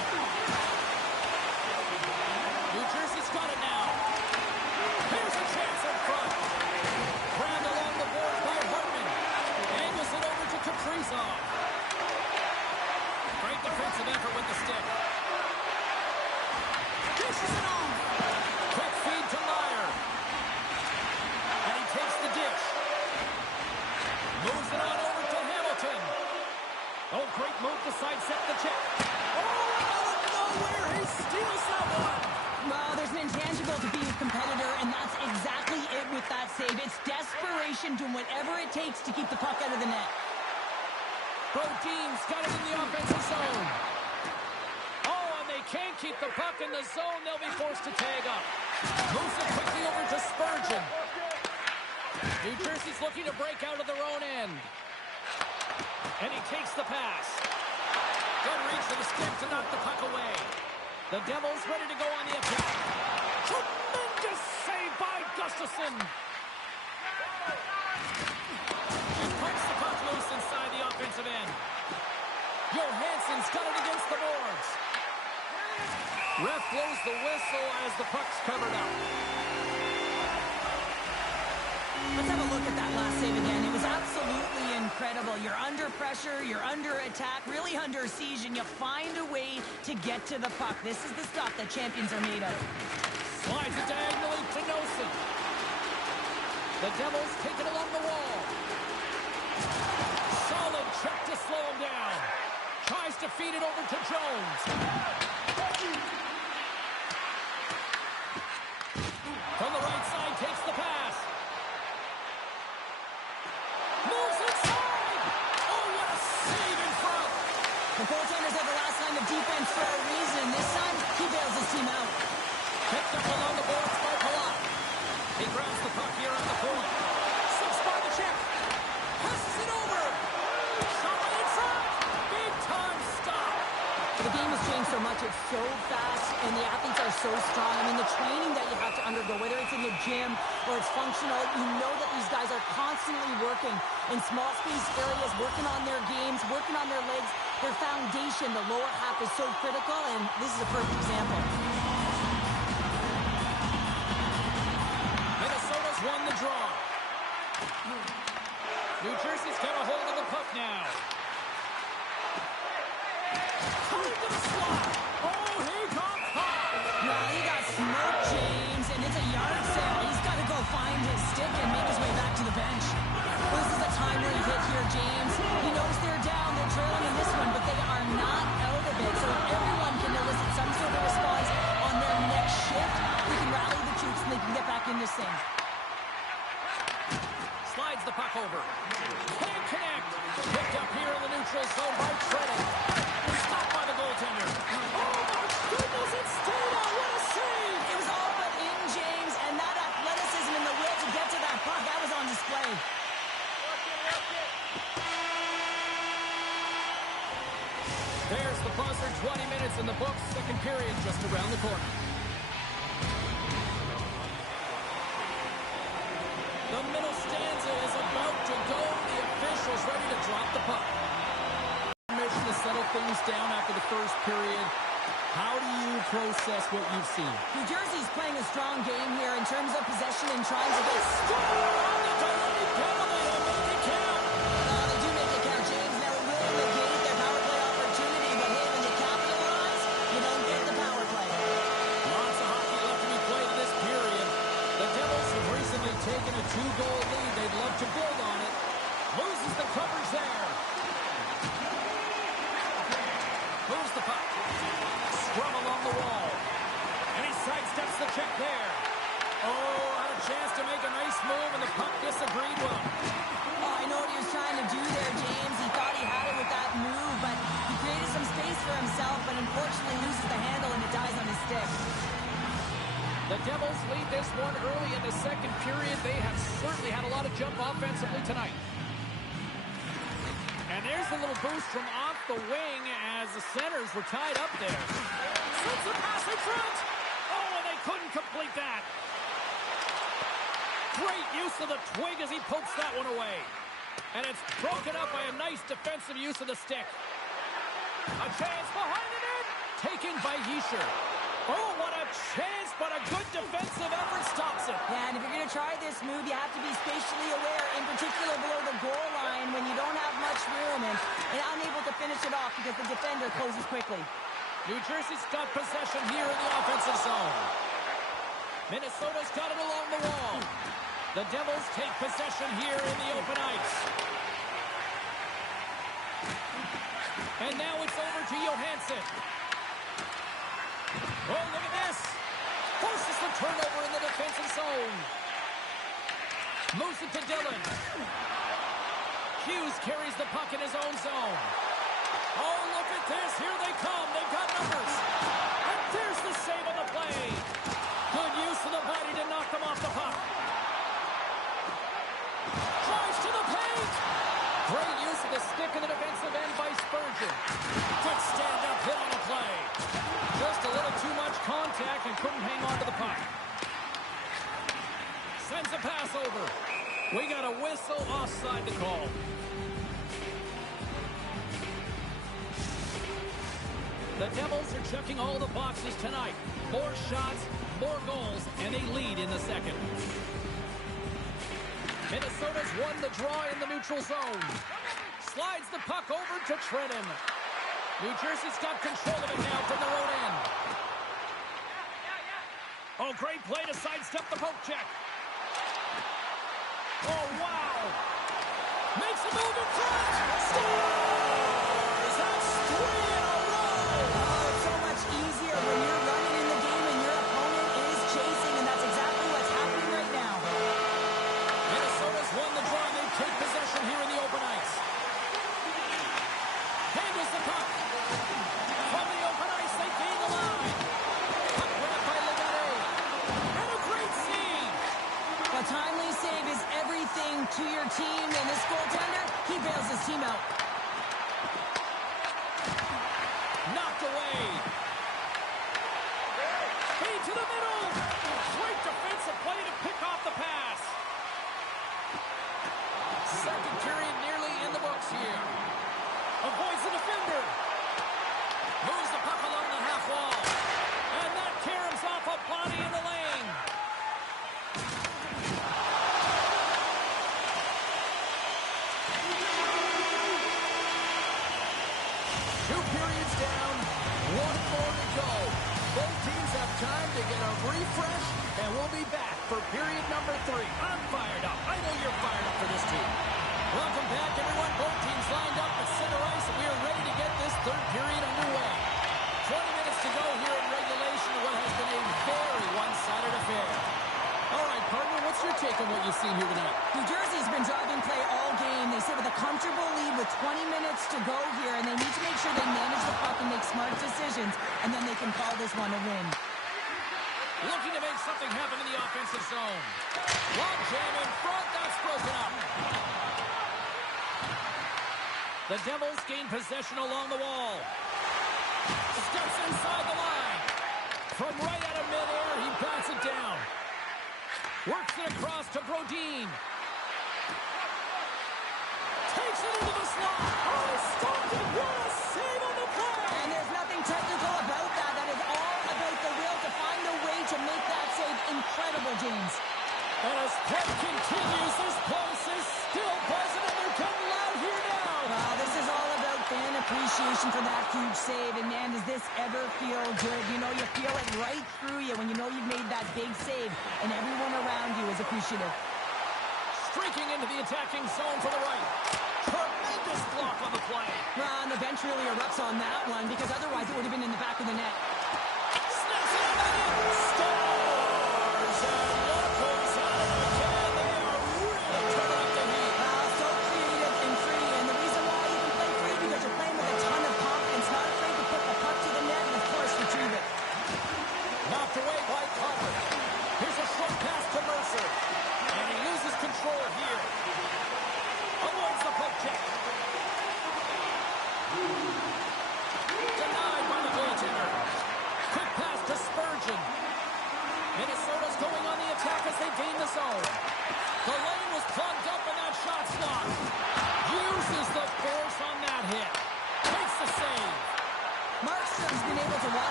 New Jersey's got it now. Here's a chance in front. Grabbed along the boards by Hartman. Angles it over to Kaprizov. Great defensive effort with the stick. Dishes it on. Quick feed to Meyer. And he takes the dish. Moves it on over to Hamilton. Oh, great move to sidestep the check. Oh, out of nowhere, he steals that one. Well, there's an intangible to being a competitor, and that's exactly it with that save. It's desperation, doing whatever it takes to keep the puck out of the net. Brodin's got it in the offensive zone. Oh, and they can't keep the puck in the zone. They'll be forced to tag up. Moves it quickly over to Spurgeon. New Jersey's looking to break out of their own end. And he takes the pass. Good reach for the stick to knock the puck away. The Devils ready to go on the attack. Tremendous save by Gustafsson. He pumps the puck loose inside the offensive end. Johansson's got it against the boards. Ref blows the whistle as the puck's covered up. Let's have a look at that last save again. It was absolutely incredible. You're under pressure, you're under attack, really under siege, and you find a way to get to the puck. This is the stuff that champions are made of. Slides it diagonally to Noesen. The Devils take it along the wall. Solid check to slow him down. Tries to feed it over to Jones. From the right side, takes the pass. Moves inside! Oh, what a save in front! The goaltenders have the last line of defense for a reason. This time, he bails his team out. Picked up along the boards by Palat. He grabs the puck here at the point. Slips by the check. Passes it over. Shot inside. Big time stop. The game has changed so much. It's so fast, and the athletes are so strong. I mean, the training that you have to undergo, whether it's in the gym or it's functional, you know that these guys are constantly working in small space areas, working on their games, working on their legs. Their foundation, the lower half, is so critical, and this is a perfect example. Minnesota's won the draw. New Jersey's got a hold of the puck now. Coming to the slot. Oh, he got caught. Well, he got smoked, James, and it's a yard sale. He's got to go find his stick and make his way back to the bench. Well, this is a timely hit here, James. He knows they're down, they're trailing in this one, but they are not out of it. So everyone can elicit some sort of response on their next shift. We can rally the troops and they can get back in this thing. Slides the puck over. Can't connect. Picked up here in the neutral zone by Treading. Stopped by the goaltender. Oh, my goodness, it stayed out. What a save. It was all but in, James, and that athleticism and the will to get to that puck, that was on display. There's the buzzer. 20 minutes in the books. Second period just around the corner. The middle stanza is about to go. The officials ready to drop the puck. Mission to settle things down after the first period. How do you process what you've seen? New Jersey's playing a strong game here in terms of possession and trying to get Score on the delayed penalty to make it count. They do make it count, James. Now it will negate their power play opportunity, but hey, when you capitalize, you don't get the power play. Lots of hockey left to be played in this period. The Devils have recently taken a 2-goal lead. They'd love to build on it. Loses the coverage there. Moves the puck. Scrum along the wall. And he sidesteps the check there. Oh, had a chance to make a nice the second period. They have certainly had a lot of jump offensively tonight. And there's a little boost from off the wing as the centers were tied up there. Sends the pass in front. Oh, and they couldn't complete that. Great use of the twig as he pokes that one away. And it's broken up by a nice defensive use of the stick. A chance behind the net. Taken by Hischier. Oh, what a chance, but a good defensive effort stops it. Yeah, and if you're going to try this move, you have to be spatially aware, in particular below the goal line when you don't have much room and unable to finish it off because the defender closes quickly. New Jersey's got possession here in the offensive zone. Minnesota's got it along the wall. The Devils take possession here in the open ice. And now it's over to Johansson. Oh, look at this. Forces the turnover in the defensive zone. Moves it to Dillon. Hughes carries the puck in his own zone. Oh, look at this. Here they come. They've got numbers. And there's the save on the play. Good use of the body to knock them off the puck. Drives to the paint. Great use of the stick in the defensive end by Spurgeon. Good stand-up hit on the play. Just a little too much contact and couldn't hang on to the puck. Sends a pass over. We got a whistle offside to call. The Devils are checking all the boxes tonight. More shots, more goals, and they lead in the second. Minnesota's won the draw in the neutral zone. Slides the puck over to Trenton. New Jersey's got control of it now from their own end. Oh, great play to sidestep the poke check. Oh, wow. Makes a move in front. Scores! That's 3 in a row. Oh, it's so much easier when you're running in the game and your opponent is chasing, and that's exactly what's happening right now. Minnesota's won the draw. They take possession here in the open ice. Handles the puck. From the open ice, they gain the line. Puck wrapped by Legare. And a great save. A timely save is everything to your team, and this goaltender, he bails his team out. Knocked away. Feed to the middle. Great defensive play to pick off the pass. Second period nearly in the books here. Avoids the defender. Moves the puck along the half wall. And that caroms off a body in the lane. Two periods down. One more to go. Both teams have time to get a refresh, and we'll be back for period number 3. I'm fired up. I know you're fired up for this team. Welcome back, everyone. Both teams lined up at center ice, and we are ready to get this third period underway. 20 minutes to go here in regulation, what has been a very one-sided affair. All right, partner, what's your take on what you've seen here tonight? New Jersey's been driving play all game. They sit with a comfortable lead with 20 minutes to go here, and they need to make sure they manage the puck and make smart decisions, and then they can call this one a win. Looking to make something happen in the offensive zone. Log jam in front, that's broken up. The Devils gain possession along the wall. Steps inside the line. From right out of midair, he bats it down. Works it across to Brodin. Takes it into the slot. Oh, stopped it. What a save on the play. And there's nothing technical about that. That is all about the will to find a way to make that save incredible, James. And as play continues, this place is still buzzing, and they're getting loud here now. Well, this is all about fan appreciation for that huge save. And, man, does this ever feel good? You know, you feel it right through you when you know you've made that big save, and everyone around you is appreciative. Streaking into the attacking zone to the right. Tremendous block on the play. Well, and the bench really erupts on that one, because otherwise it would have been in the back of the net. Snaps it out of it. Stars and locals out of the can. They are really turning up the heat. So creative and free, and the reason why you can play free because you're playing with a ton of confidence, not afraid to put the puck to the net and, of course, retrieve it. Knocked away by Carter. Here's a short pass to Mercer.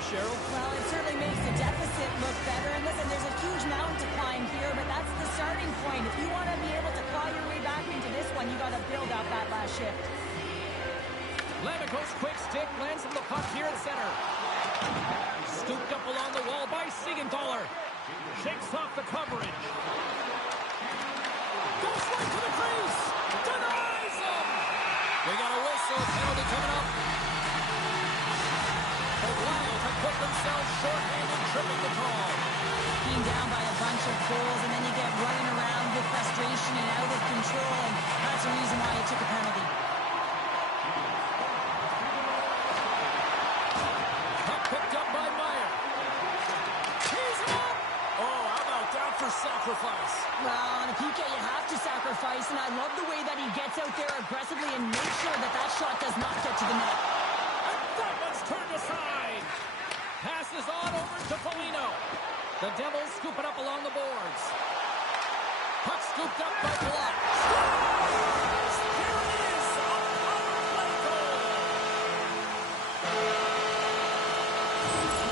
here, Cheryl. Well, it certainly makes the deficit look better. And listen, there's a huge mountain to climb here, but that's the starting point. If you want to be able to claw your way back into this one, you got to build up that last shift. Lemico's quick stick lands from the puck here at center. Scooped up along the wall by Siegenthaler. Shakes off the coverage. Goes right to the crease. Denies him. We got a whistle. Penalty coming up. The Wild have put themselves shorthanded, tripping the call. Being down by a bunch of goals, and then you get running around with frustration and out of control, and that's the reason why you took a penalty. Puck picked up by Meyer. He's up. Oh, how about that for sacrifice? Well, on a PK, you have to sacrifice, and I love the way that he gets out there aggressively and makes sure that that shot does not get to the net. That one's turned aside. Passes on over to Foligno. The Devils scoop it up along the boards. Puck scooped up by Block. Scores! Here it is! A power play goal!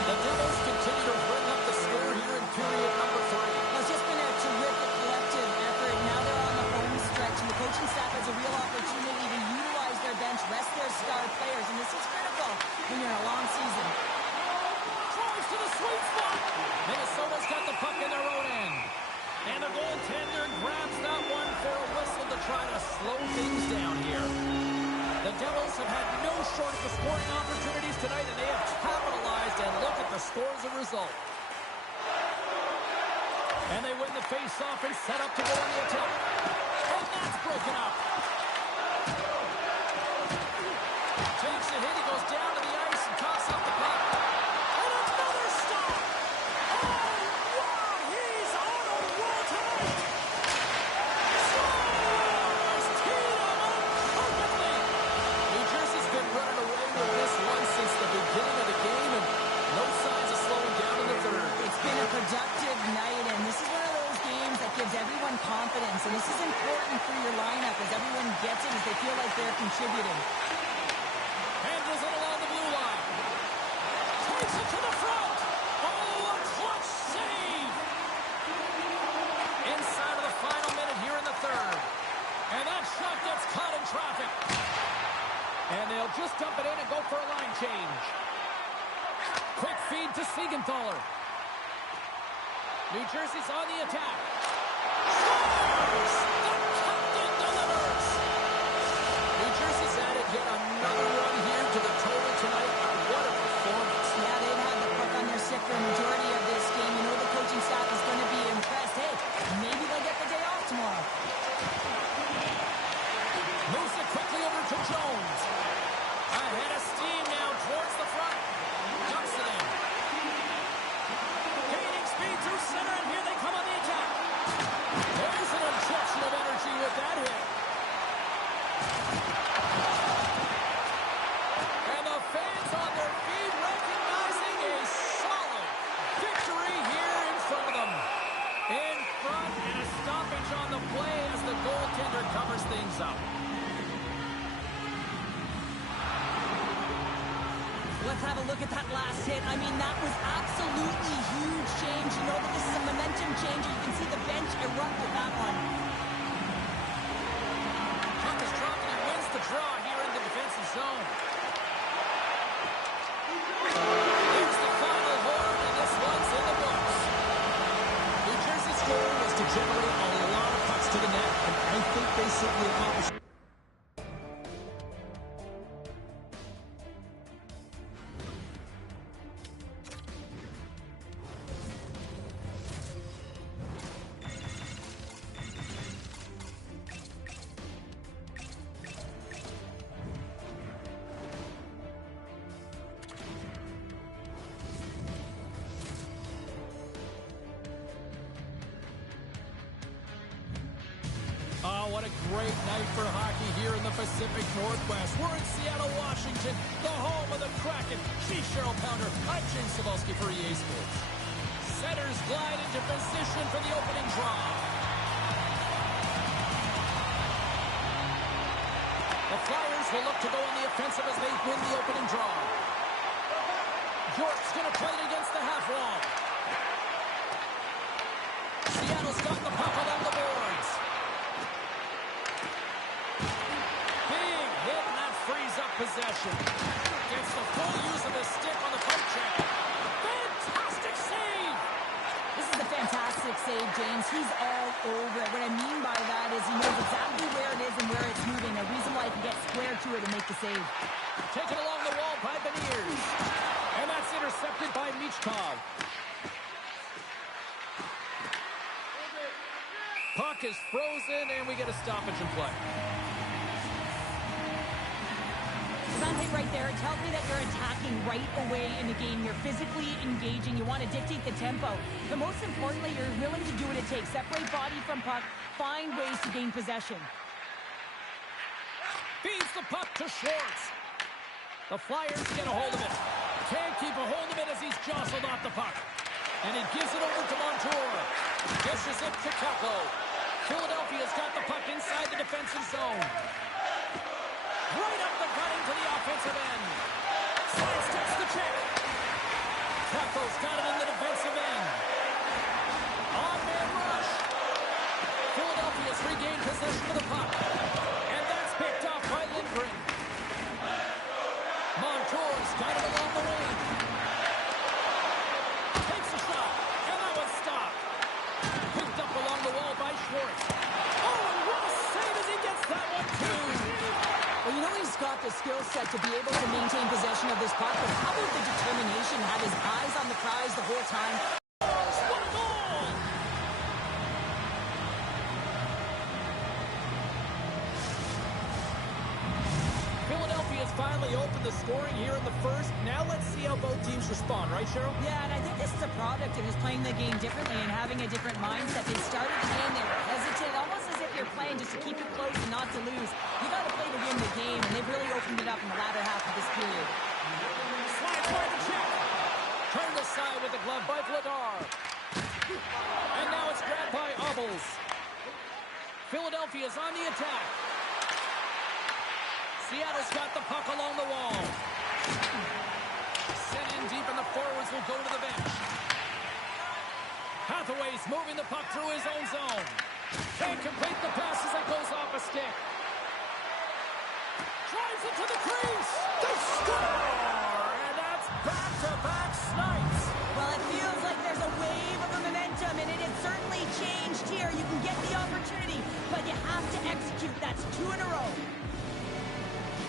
The Devils continue to bring up the score here in period number 3. Well, it's just been a terrific collective effort. Now they're on the home stretch, and the coaching staff has a real opportunity to utilize their bench, rest their star players, and this is critical when you're in a long season. Drives to the sweet spot. Minnesota's got the puck in their own end. And the goaltender grabs that one for a whistle to try to slow things down here. The Devils have had no shortage of scoring opportunities tonight, and they have capitalized, and look at the score as a result. And they win the face-off and set up to go on the attack. And that's broken up. Takes a hit, he goes down to the ice and tops up the puck. And another stop! Oh, wow, he's on a roll tonight! Scores! Teed him up perfectly! New Jersey's been running away with this one since the beginning of the game, and no signs of slowing down in the third. It's been a productive night, and this is one of those games that gives everyone confidence, and this is important for your lineup as everyone gets it, as they feel like they're contributing. Handles it along the blue line. Takes it to the front. Oh, a clutch save. Inside of the final minute here in the third. And that shot gets caught in traffic. And they'll just dump it in and go for a line change. Quick feed to Siegenthaler. New Jersey's on the attack. Scores! The captain delivers. New Jersey's added yet another run here to the total tonight. What a performance. Yeah, they've had the puck on their stick for a majority of this game. You know the coaching staff is going to be impressed. Hey, maybe they'll get the day off tomorrow. Moves it quickly over to Jones. Ahead of steam now towards the front. Dumps it in. Gaining speed through center, and here they come on the attack. There's an injection of energy with that hit. And the fans on their feet recognizing a solid victory here in front of them. In front, and a stoppage on the play as the goaltender covers things up. Let's have a look at that last hit. I mean, that was absolutely huge change. You know that this is a momentum changer. You can see the bench erupt with that one. Puck is dropped, and he wins the draw here in the defensive zone. Here's the final horn, and this one's in the books. New Jersey's goal was to generate a lot of pucks to the net, and I think they certainly accomplished. Oh, what a great night for hockey here in the Pacific Northwest. We're in Seattle, Washington, the home of the Kraken. She's Cheryl Pounder. I'm James Cebulski for EA Sports. Setters glide into position for the opening draw. The Flyers will look to go on the offensive as they win the opening draw. York's going to play it against the half wall. Seattle's got the puck along the boards. Big hit, and that frees up possession. Gets the full use of his stick on the poke check. Fantastic save! This is a fantastic save, James. He's all over it. What I mean by that is he knows exactly where it is and where it's moving. A reason why he can get square to it and make the save. Taken along the wall by Beniers. And that's intercepted by Michkov. Puck is frozen, and we get a stoppage in play. That hit right there, it tells me that you're attacking right away in the game. You're physically engaging. You want to dictate the tempo. But most importantly, you're willing to do what it takes. Separate body from puck. Find ways to gain possession. Feeds the puck to Schwartz. The Flyers get a hold of it. Can't keep a hold of it as he's jostled off the puck. And he gives it over to Montour. Dishes it to Kakko. Philadelphia's got the puck inside the defensive zone. Right up the gut into the offensive end. Sidesteps the check. Kakko's got it in the defensive end. On-man rush. Philadelphia's regained possession of the puck. And that's picked off by Lindgren. Montour's got it along the wing. Takes a shot. And that one's stopped. Picked up along the wall by Schwartz. Oh, and what a save as he gets that one, too. Well, you know he's got the skill set to be able to maintain possession of this puck, but how about the determination, have his eyes on the prize the whole time? What a goal! Philadelphia's finally opened the scoring here in the first. Now let's see how both teams respond, right, Cheryl? Yeah, and I think this is a product of just playing the game differently and having a different mindset. They started the game, they were hesitant, almost as if you're playing just to keep it close and not to lose. You got to play to win the game, and they've really opened it up in the latter half of this period. Slides by the check. Turned aside with the glove by Vladar. And now it's grabbed by Obels. Philadelphia's on the attack. Seattle's got the puck along the wall. Sent in deep, and the forwards will go to the bench. Hathaway's moving the puck through his own zone. Can't complete the pass as it goes off a stick. Drives it to the crease. They score! And that's back-to-back snipes. Well, it feels like there's a wave of momentum, and it has certainly changed here. You can get the opportunity, but you have to execute. That's 2 in a row.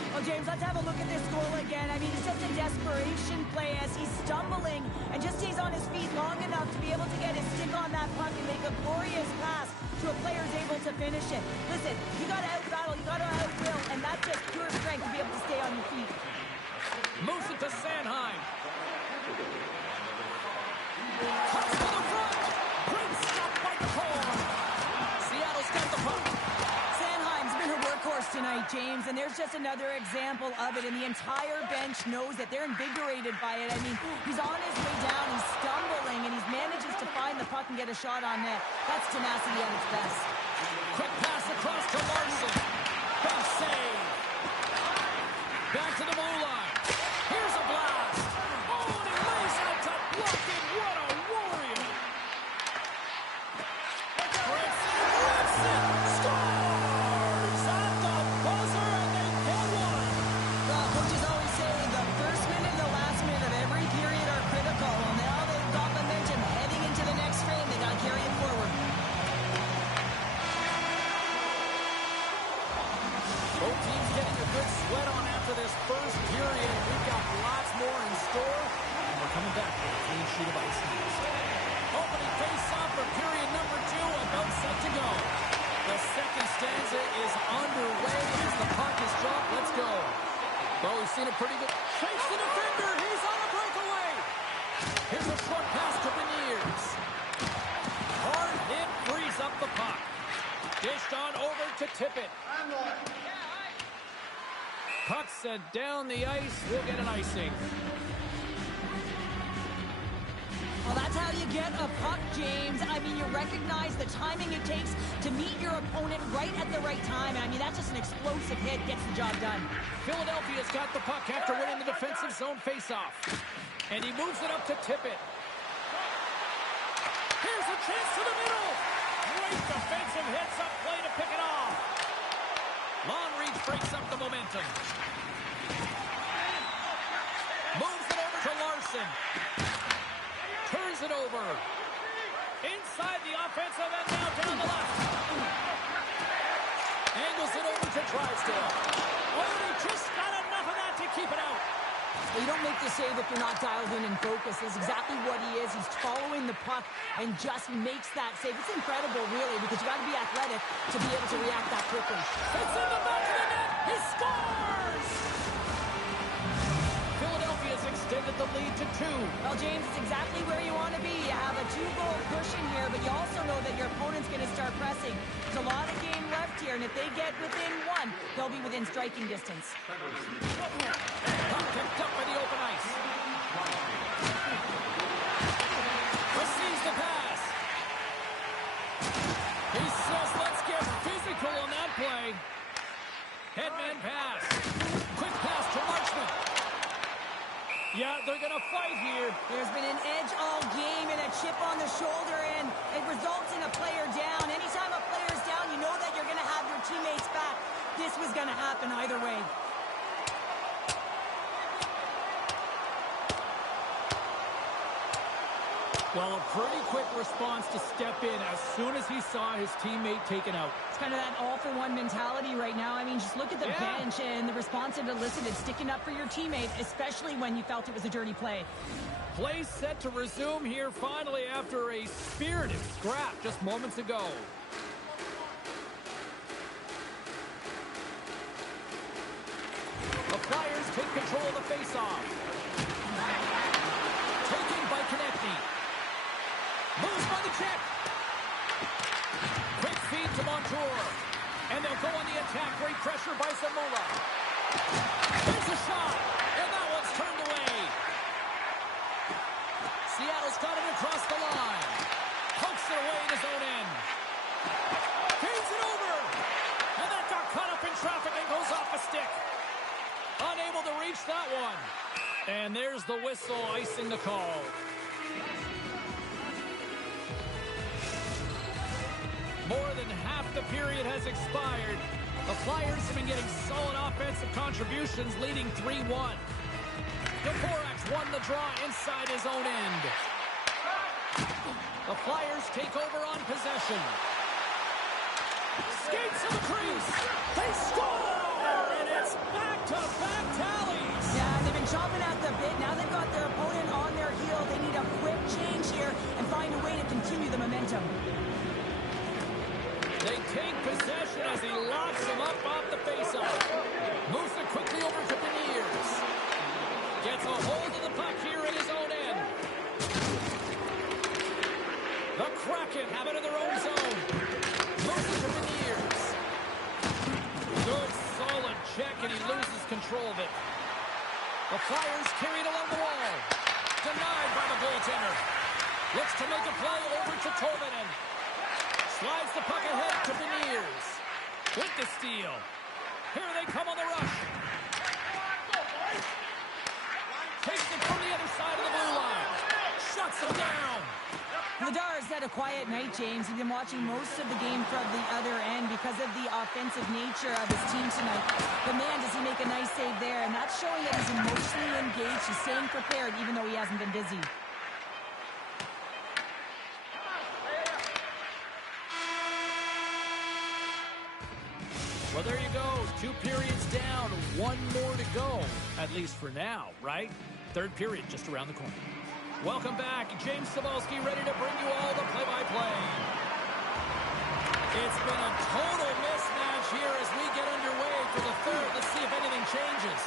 Well, James, let's have a look at this goal again. I mean, it's just a desperation play as he's stumbling and just stays on his feet long enough to be able to get his stick on that puck and make a glorious pass to a player who's able to finish it. Listen, you got to out-battle, you got to out-will, and that's just pure strength to be able to stay on your feet. Moves it to Sanheim. Cuts to the front. Great stop by the core. Seattle's got the puck. Sanheim's been a workhorse tonight, James, and there's just another example of it, and the entire bench knows that they're invigorated by it. I mean, he's on his way down, he's stumbling, and he manages to find the puck and get a shot on net. That's tenacity at its best. Quick pass across to Larson. Big save. Back to the blue line. Here's a blast. Oh, and he lays out to block it. What a warrior. Gibson scores at the buzzer, and they get one. Well, coaches always say the first minute and the last minute of every period are critical. Well, now they've got momentum heading into the next frame. They got to carry it forward. Both teams getting a good sweat on after this first period. We've got lots more in store, and we're coming back with a clean sheet of ice next. Opening face-off for period number 2, about set to go. The second stanza is underway as the puck is dropped. Let's go. Well, we've seen a pretty good... Chase the defender! He's on a breakaway! Here's a short pass to Beniers. Hard hit frees up the puck. Dished on over to Tippett. Puck set down the ice. We'll get an icing. Well, that's how you get a puck, James, I mean, you recognize the timing it takes to meet your opponent right at the right time. And I mean, that's just an explosive hit, gets the job done. Philadelphia's got the puck after winning the defensive zone faceoff. And he moves it up to tip it. Here's a chance to the middle. Great defensive hits up play to pick it off. Long reach breaks up the momentum. Moves it over to Larson. Turns it over. Inside the offensive end, now down the left. Angles it over to Drysdale. Oh, he just got enough of that to keep it out. You don't make the save if you're not dialed in and focused. That's exactly what he is. He's following the puck and just makes that save. It's incredible, really, because you got to be athletic to be able to react that quickly. It's in the back of the net. He scores! Philadelphia's extended the lead to 2. Well, James, it's exactly where you want to be. You have a 2-goal push in here, but you also know that your opponent's going to start pressing. There's a lot of game left here, and if they get within 1, they'll be within striking distance. Picked up by the open ice. Receives the pass. He says, let's get physical on that play. Headman pass. Quick pass to Marchment. Yeah, they're going to fight here. There's been an edge all game and a chip on the shoulder, and it results in a player down. Anytime a player's down, you know that you're going to have your teammates back. This was going to happen either way. Well, a pretty quick response to step in as soon as he saw his teammate taken out. It's kind of that all-for-one mentality right now. I mean, just look at the bench and the response it elicited, sticking up for your teammate, especially when you felt it was a dirty play. Play set to resume here finally after a spirited scrap just moments ago. The Flyers take control of the faceoff. Taken by Konechny. Moves by the check. Quick feed to Montour. And they'll go on the attack. Great pressure by Zamula. There's a shot. And that one's turned away. Seattle's got it across the line. Pokes it away in his own end. Feeds it over. And that got caught up in traffic and goes off a stick. Unable to reach that one. And there's the whistle icing the call. More than half the period has expired. The Flyers have been getting solid offensive contributions, leading 3-1. Dvorak won the draw inside his own end. The Flyers take over on possession. Skates to the crease. They score! And it's back-to-back tallies. Yeah, they've been chomping at the bit. Now they've got their opponent on their heel. They need a quick change here and find a way to continue the momentum. They take possession as he locks him up off the faceoff. Moves it quickly over to Beniers. Gets a hold of the puck here in his own end. The Kraken have it in their own zone. Moves it to Beniers. Good, solid check, and he loses control of it. The Flyers carried along the wall. Denied by the goaltender. Looks to make a play over to Tolvanen. Slides the puck ahead to Beniers. With the steal. Here they come on the rush. Takes it from the other side of the blue line. Shuts them down. Vladar has had a quiet night, James. He's been watching most of the game from the other end because of the offensive nature of his team tonight. But man, does he make a nice save there. And that's showing that he's emotionally engaged. He's staying prepared even though he hasn't been busy. Well, there you go. 2 periods down, 1 more to go. At least for now, right? 3rd period just around the corner. Welcome back. James Cybulski ready to bring you all the play-by-play. It's been a total mismatch here as we get underway for the 3rd. Let's see if anything changes.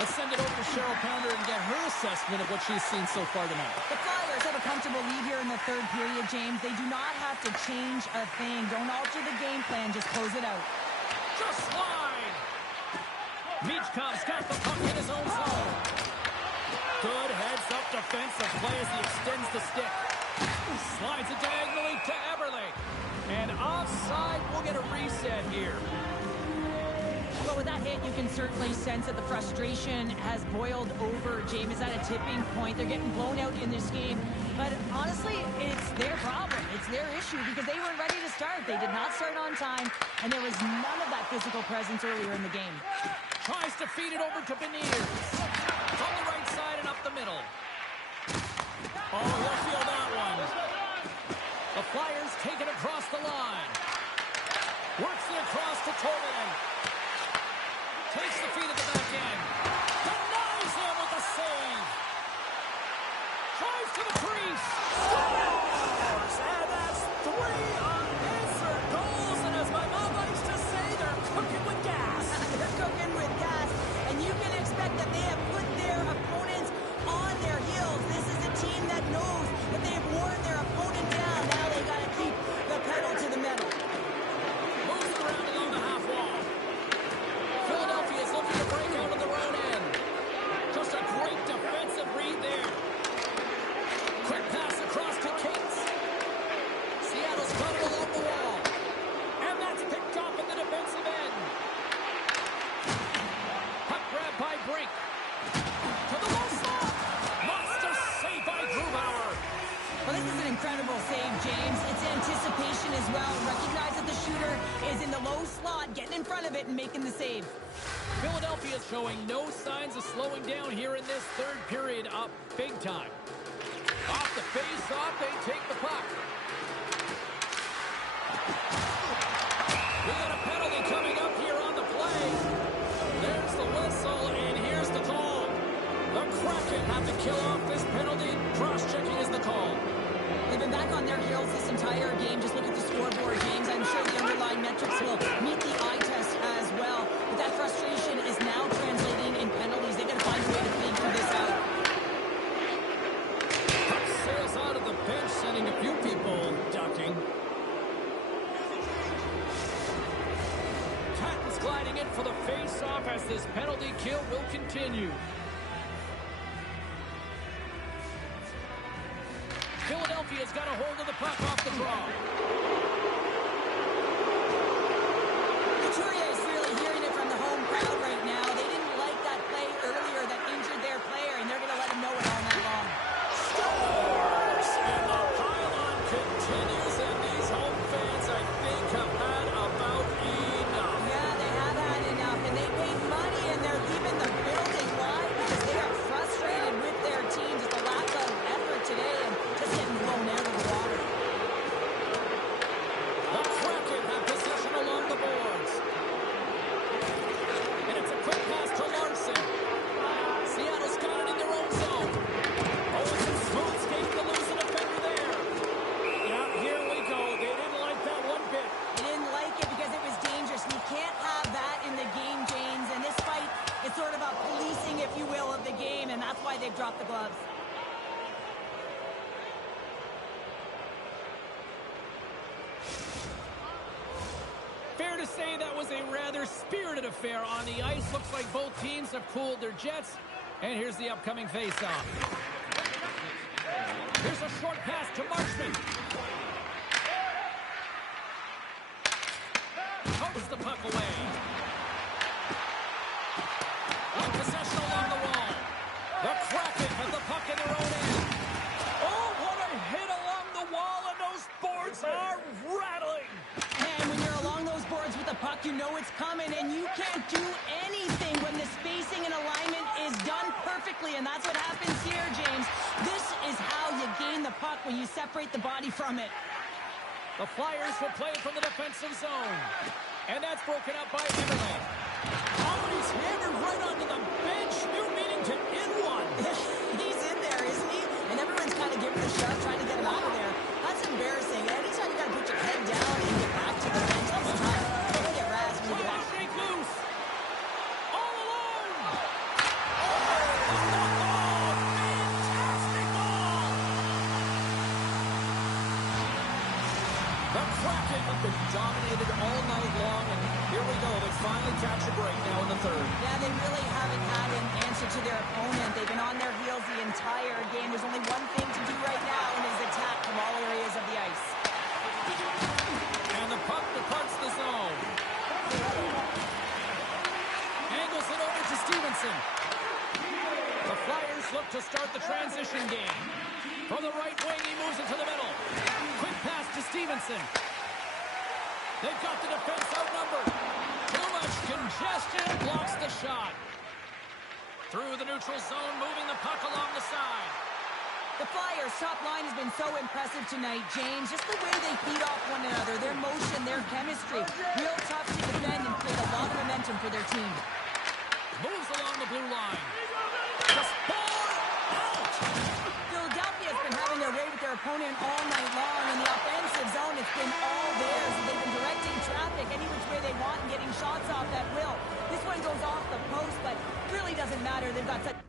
Let's send it over to Cheryl Pounder and get her assessment of what she's seen so far tonight. The Flyers have a comfortable lead here in the 3rd period, James. They do not have to change a thing. Don't alter the game plan. Just close it out. Just slide. Michkov's got the puck in his own zone. Good heads-up defensive play as he extends the stick. hit, you can certainly sense that the frustration has boiled over. James is at a tipping point. They're getting blown out in this game. But honestly, it's their problem. It's their issue because they weren't ready to start. They did not start on time, and there was none of that physical presence earlier in the game. Tries to feed it over to Beniers. From the right side and up the middle. Oh, he'll feel that one. The Flyers take it across the line. Works it across to Tolvanen. Takes the feed at the back end. Denies him with a save. Drives to the crease. Scores! And that's 3 unanswered goals. And as my mom likes to say, they're cooking with gas. They're cooking with gas. And you can expect that they have put their opponents on their heels. This is a team that knows that they've worn their opponent down. Now they got to keep the pedal to the metal. Moves it around along the half wall. Philadelphia is looking to break out of their own end. Just a great defensive read there. Quick pass across to Cates. Seattle's got it along the wall. And that's picked up in the defensive end. Puck grab by Brink. To the low slot. Monster save by Grubauer. Well, this is an incredible save, James. It's anticipation as well. Recognize that the shooter is in the low slot, getting in front of it and making the save. Philadelphia is showing no signs of slowing down here in this third period, up big time. Off the face-off, they take the puck. We got a penalty coming up here on the play. There's the whistle, and here's the call. The Kraken have to kill off this penalty. Cross-checking is the call. They've been back on their heels this entire game. Just look at the scoreboard, James. I'm sure the underlying metrics will meet the eye test as well. But that frustration is now translating in penalties. They've got to find a way to figure this out. Puck sails out of the bench, sending a few people ducking. Tatton's gliding in for the face-off as this penalty kill will continue. Philadelphia's got a hold of the puck off the draw. Couturier is really hearing it from the home crowd right now. They didn't like that play earlier that injured their player, and they're going to let him know it all night long. Scores! And the pylon continues, and these home fans, I think, have had about enough. Yeah, they have had enough, and they paid money, and they're leaving the building. Why? Because they are frustrated with their team. Just a lack of effort today and just getting blown out of the water. The Kraken have possession along the boards. And it's a quick pass to Larson. Seattle's got it in their own zone. Oh, it's a smooth skate to lose a defender there. Yeah, here we go. They didn't like that one bit. They didn't like it because it was dangerous. You can't have that in the game, James. And this fight is sort of a policing, if you will, of the game, and that's why they've dropped the gloves. Fair to say that was a rather spirited affair on the ice. Looks like both teams have cooled their jets. And here's the upcoming face-off. Here's a short pass to Marchment. Pokes the puck away. With possession along the wall. The Kraken have the puck in their own end. Oh, what a hit along the wall, and those boards are rattling. And when you're along those boards with the puck, you know it's coming, and you can't do anything when the spacing and alignment is done perfectly, and that's what happens here, James. This is how you gain the puck, when you separate the body from it. The Flyers will play it from the defensive zone. And that's broken up by Eberle. Oh, he's hammered right onto the bench. New meaning to in one. He's in there, isn't he? And everyone's kind of giving a shove, trying to get him out of there. That's embarrassing. Anytime you got to put your head down and get back to the bench, that's tough. Don't get razzed when you get back. Shake loose. All alone. Fantastic ball. The Kraken have been dominated all night long, and here we go. They finally catch a break now in the third. Yeah, they really haven't had an answer to their opponent. They've been on their heels the entire game. There's only one thing to do right now, and is attack from all areas of the ice. And the puck departs the zone. look to start the transition game. From the right wing, he moves it to the middle. Quick pass to Stevenson. They've got the defense outnumbered. Too much congestion, blocks the shot. Through the neutral zone, moving the puck along the side. The Flyers' top line has been so impressive tonight, James. Just the way they feed off one another, their motion, their chemistry. Real tough to defend and create a lot of momentum for their team. Moves along the blue line. Just ball out! Philadelphia's been having their way with their opponent all night long. In the offensive zone, it's been all theirs. They've been directing traffic any which way they want and getting shots off at will. This one goes off the post, but really doesn't matter. They've got such...